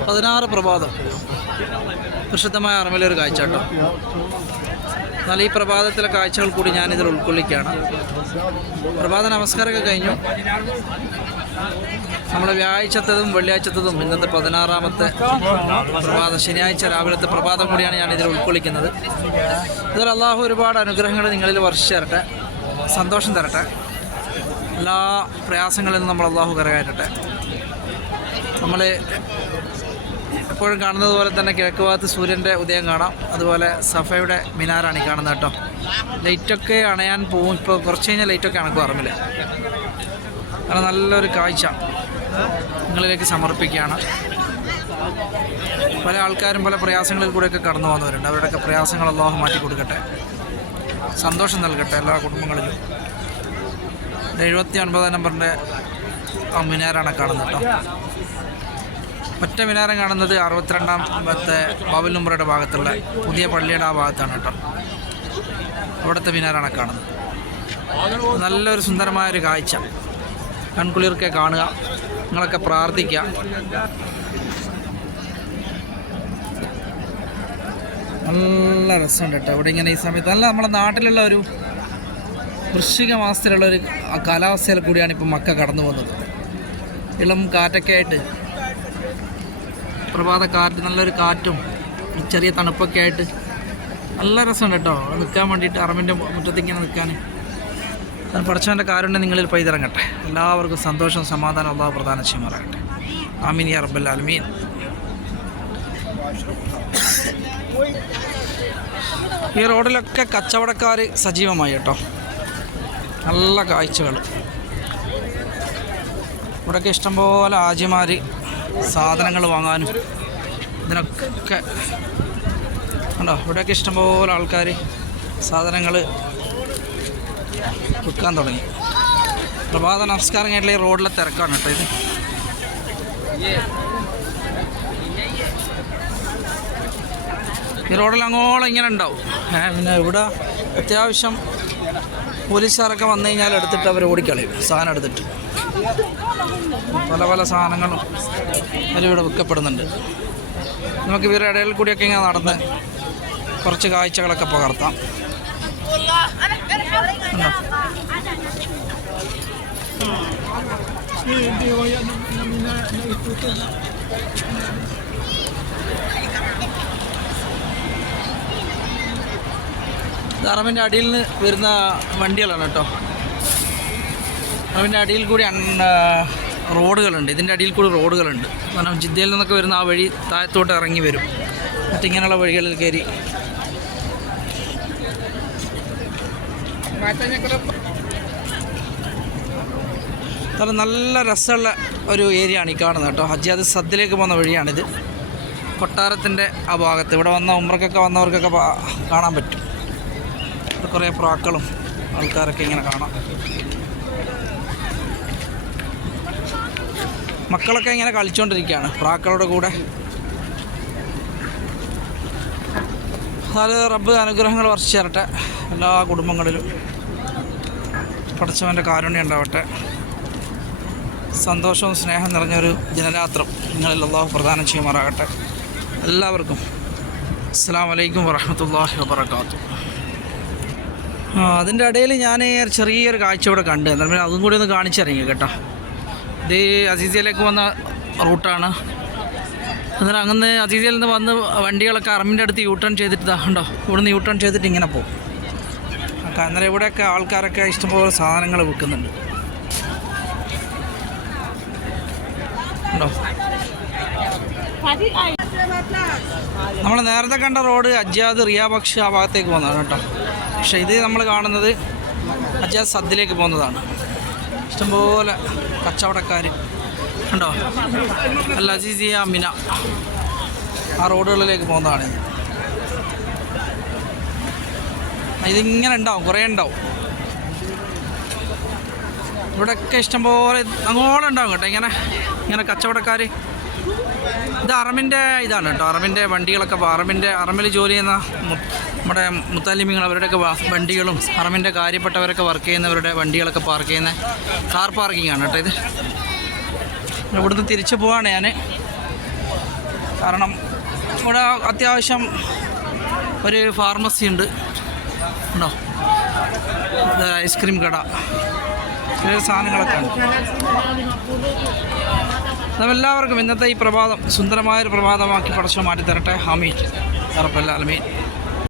16 പ്രഭാതം പ്രസിദ്ധമായ അറമിലൊരു കാഴ്ച കേട്ടോ. എന്നാൽ ഈ പ്രഭാതത്തിലെ കാഴ്ചകൾ കൂടി ഞാനിതിൽ ഉൾക്കൊള്ളിക്കുകയാണ്. പ്രഭാത നമസ്കാരമൊക്കെ കഴിഞ്ഞു. നമ്മുടെ വ്യാഴാഴ്ചത്തതും വെള്ളിയാഴ്ചത്തതും ഇന്നത്തെ 16ാമത്തെ പ്രഭാതം, ശനിയാഴ്ച രാവിലത്തെ പ്രഭാതം കൂടിയാണ് ഞാനിതിൽ ഉൾക്കൊള്ളിക്കുന്നത്. ഇതിൽ അള്ളാഹു ഒരുപാട് അനുഗ്രഹങ്ങൾ നിങ്ങളിൽ വർഷിച്ചു തരട്ടെ, സന്തോഷം തരട്ടെ, എല്ലാ പ്രയാസങ്ങളിൽ നിന്നും നമ്മൾ അള്ളാഹു കരകയറ്റട്ടെ. നമ്മൾ എപ്പോഴും കാണുന്നത് പോലെ തന്നെ കിഴക്ക് ഭാഗത്ത് സൂര്യൻ്റെ ഉദയം കാണാം. അതുപോലെ സഫയുടെ മിനാറാണ് ഈ കാണുന്നത് കേട്ടോ. ലൈറ്റൊക്കെ അണയാൻ പോകും. ഇപ്പോൾ കുറച്ച് കഴിഞ്ഞാൽ ലൈറ്റൊക്കെ അണക്കും അറമിൽ. കാരണം നല്ലൊരു കാഴ്ച നിങ്ങളിലേക്ക് സമർപ്പിക്കുകയാണ്. പല ആൾക്കാരും പല പ്രയാസങ്ങളിൽ കൂടെയൊക്കെ കടന്നു പോകുന്നവരുണ്ട്. അവരുടെയൊക്കെ പ്രയാസങ്ങൾ അല്ലാഹു മാറ്റി കൊടുക്കട്ടെ, സന്തോഷം നൽകട്ടെ എല്ലാ കുടുംബങ്ങളിലും. 79 നമ്പറിൻ്റെ മിനാറാണ് കാണുന്നത് കേട്ടോ. ഒറ്റ മിനാരം കാണുന്നത് 62-ാമത്തെ ബാബുൽ ഉംറയുടെ ഭാഗത്തുള്ള പുതിയ പള്ളിയുടെ ആ ഭാഗത്താണ് കേട്ടോ. അവിടുത്തെ മിനാറാണ് കാണുന്നത്. നല്ലൊരു സുന്ദരമായൊരു കാഴ്ച, കൺകുളിർക്കെ കാണുക. നിങ്ങളൊക്കെ പ്രാർത്ഥിക്കുക. നല്ല രസമുണ്ട് കേട്ടോ ഇവിടെ ഇങ്ങനെ ഈ സമയത്ത്. നല്ല നമ്മുടെ നാട്ടിലുള്ള ഒരു വൃശ്ചിക മാസത്തിലുള്ളൊരു കാലാവസ്ഥയിൽ കൂടിയാണ് ഇപ്പം മക്ക കടന്നു പോകുന്നത്. ഇളം കാറ്റൊക്കെ ആയിട്ട്, പ്രഭാത കാറ്റ്, നല്ലൊരു കാറ്റും ചെറിയ തണുപ്പൊക്കെ ആയിട്ട് നല്ല രസമുണ്ട് കേട്ടോ നിൽക്കാൻ വേണ്ടിയിട്ട്. അറമിൻ്റെ മുറ്റത്ത് ഇങ്ങനെ നിൽക്കാൻ പഠിച്ചവൻ്റെ കാരുണ്യം നിങ്ങളിൽ പെയ്തിറങ്ങട്ടെ. എല്ലാവർക്കും സന്തോഷം സമാധാനം അല്ലാഹു പ്രദാനം ചെയ്യുമാറാകട്ടെ. ആമീൻ യാ റബ്ബൽ ആലമീൻ. ഈ റോഡിലൊക്കെ കച്ചവടക്കാർ സജീവമായി കേട്ടോ. നല്ല കാഴ്ചകൾ. ഇവിടെയൊക്കെ ഇഷ്ടംപോലെ ആജിമാർ സാധനങ്ങൾ വാങ്ങാനും ഇതിനൊക്കെ ഉണ്ടോ. ഇവിടെയൊക്കെ ഇഷ്ടംപോലെ ആൾക്കാർ സാധനങ്ങൾ വിൽക്കാൻ തുടങ്ങി. പ്രഭാത നമസ്കാരം കഴിഞ്ഞിട്ടുള്ള ഈ റോഡിലെ തിരക്കാണ് കേട്ടോ ഇത്. ഈ റോഡിൽ അങ്ങോളം ഇങ്ങനെ ഉണ്ടാവും. പിന്നെ ഇവിടെ അത്യാവശ്യം പോലീസുകാരൊക്കെ വന്നു കഴിഞ്ഞാൽ എടുത്തിട്ട് അവർ ഓടിക്കളയും സാധനം എടുത്തിട്ട്. പല പല സാധനങ്ങളും അതിലിവിടെ വിൽക്കപ്പെടുന്നുണ്ട്. നമുക്ക് ഇവരുടെ ഇടയിൽ കൂടിയൊക്കെ ഇങ്ങനെ നടന്ന് കുറച്ച് കാഴ്ചകളൊക്കെ പകർത്താം. അറമിൻ്റെ അടിയിൽ നിന്ന് വരുന്ന വണ്ടികളാണ് കേട്ടോ. അറമിൻ്റെ അടിയിൽ കൂടി റോഡുകളുണ്ട്. ഇതിൻ്റെ അടിയിൽ കൂടി റോഡുകളുണ്ട്. കാരണം ജിദ്ദയിൽ നിന്നൊക്കെ വരുന്ന ആ വഴി താഴത്തോട്ട് ഇറങ്ങി വരും. മറ്റിങ്ങനെയുള്ള വഴികളിൽ കയറി കാരണം നല്ല രസമുള്ള ഒരു ഏരിയ ആണ് ഈ കാണുന്നത് കേട്ടോ. ഹജ്ജാദ് സദ്ദിലേക്ക് പോകുന്ന വഴിയാണിത്. കൊട്ടാരത്തിൻ്റെ ആ ഭാഗത്ത് ഇവിടെ വന്ന ഉംറക്കൊക്കെ വന്നവർക്കൊക്കെ കാണാൻ പറ്റും. കുറേ പ്രാക്കളും ആൾക്കാരൊക്കെ ഇങ്ങനെ കാണാം. മക്കളൊക്കെ ഇങ്ങനെ കളിച്ചുകൊണ്ടിരിക്കുകയാണ് പ്രാക്കളുടെ കൂടെ. അത് റബ്ബ് അനുഗ്രഹങ്ങൾ വർഷിച്ചു തരട്ടെ എല്ലാ കുടുംബങ്ങളിലും. പഠിച്ചവൻ്റെ കാരുണ്യം ഉണ്ടാവട്ടെ. സന്തോഷവും സ്നേഹം നിറഞ്ഞൊരു ദിനരാത്രം നിങ്ങളിൽ അല്ലാഹു പ്രദാനം ചെയ്യുമാറാകട്ടെ. എല്ലാവർക്കും അസ്സലാമു അലൈക്കും വറഹ്മത്തുള്ളാഹി വബറകാതുഹു. അതിൻ്റെ ഇടയിൽ ഞാൻ ചെറിയൊരു കാഴ്ച ഇവിടെ കണ്ട്. എന്നാലും അതും കൂടി ഒന്ന് കാണിച്ചിറങ്ങി കേട്ടോ. ഇത് അസീസിയയിലേക്ക് വന്ന റൂട്ടാണ്. അന്നേരം അങ്ങനെ അസീസിയയിൽ നിന്ന് വന്ന് വണ്ടികളൊക്കെ അറമിൻ്റെ അടുത്ത് യൂ ടേൺ ചെയ്തിട്ട് ഉണ്ടോ, ഇവിടുന്ന് യൂ ടേൺ ചെയ്തിട്ട് ഇങ്ങനെ പോകും. അന്നേരം ഇവിടെയൊക്കെ ആൾക്കാരൊക്കെ ഇഷ്ടംപോലെ സാധനങ്ങൾ വിൽക്കുന്നുണ്ട് ഉണ്ടോ. നമ്മൾ നേരത്തെ കണ്ട റോഡ് അജ്ജാദ് റിയാബക്ഷ് ആ ഭാഗത്തേക്ക് പോകുന്നതാണ് കേട്ടോ. പക്ഷേ ഇത് നമ്മൾ കാണുന്നത് അജ്ജാദ് സദ്ദിലേക്ക് പോകുന്നതാണ്. ഇഷ്ടംപോലെ കച്ചവടക്കാർ ഉണ്ടോ. അൽ അസീസിയ മിന ആ റോഡുകളിലേക്ക് പോകുന്നതാണ്. ഇതിങ്ങനെ ഉണ്ടാവും, കുറേ ഉണ്ടാവും. ഇവിടെയൊക്കെ ഇഷ്ടംപോലെ അങ്ങോളം ഉണ്ടാവും കേട്ടോ. ഇങ്ങനെ കച്ചവടക്കാർ. ഇത് അറമിൻ്റെ ഇതാണ് കേട്ടോ. അറമിൻ്റെ വണ്ടികളൊക്കെ അറമിൽ ജോലി ചെയ്യുന്ന നമ്മുടെ മുത്തലിമിങ്ങൾ അവരുടെയൊക്കെ വണ്ടികളും അറമിൻ്റെ കാര്യപ്പെട്ടവരൊക്കെ വർക്ക് ചെയ്യുന്നവരുടെ വണ്ടികളൊക്കെ പാർക്ക് ചെയ്യുന്ന കാർ പാർക്കിംഗ് ആണ് കേട്ടോ ഇത്. ഇവിടുന്ന് തിരിച്ചു പോവാണ് ഞാൻ. കാരണം ഇവിടെ അത്യാവശ്യം ഒരു ഫാർമസി ഉണ്ട് ഉണ്ടോ. ഐസ്ക്രീം കട, ചെറിയ സാധനങ്ങളൊക്കെ ഉണ്ട്. എല്ലാവർക്കും ഇന്നത്തെ ഈ പ്രഭാതം സുന്ദരമായൊരു പ്രഭാതമാക്കി പടച്ചോ മാറ്റി തരട്ടെ. ആമീൻ യാ റബ്ബൽ ആലമീൻ.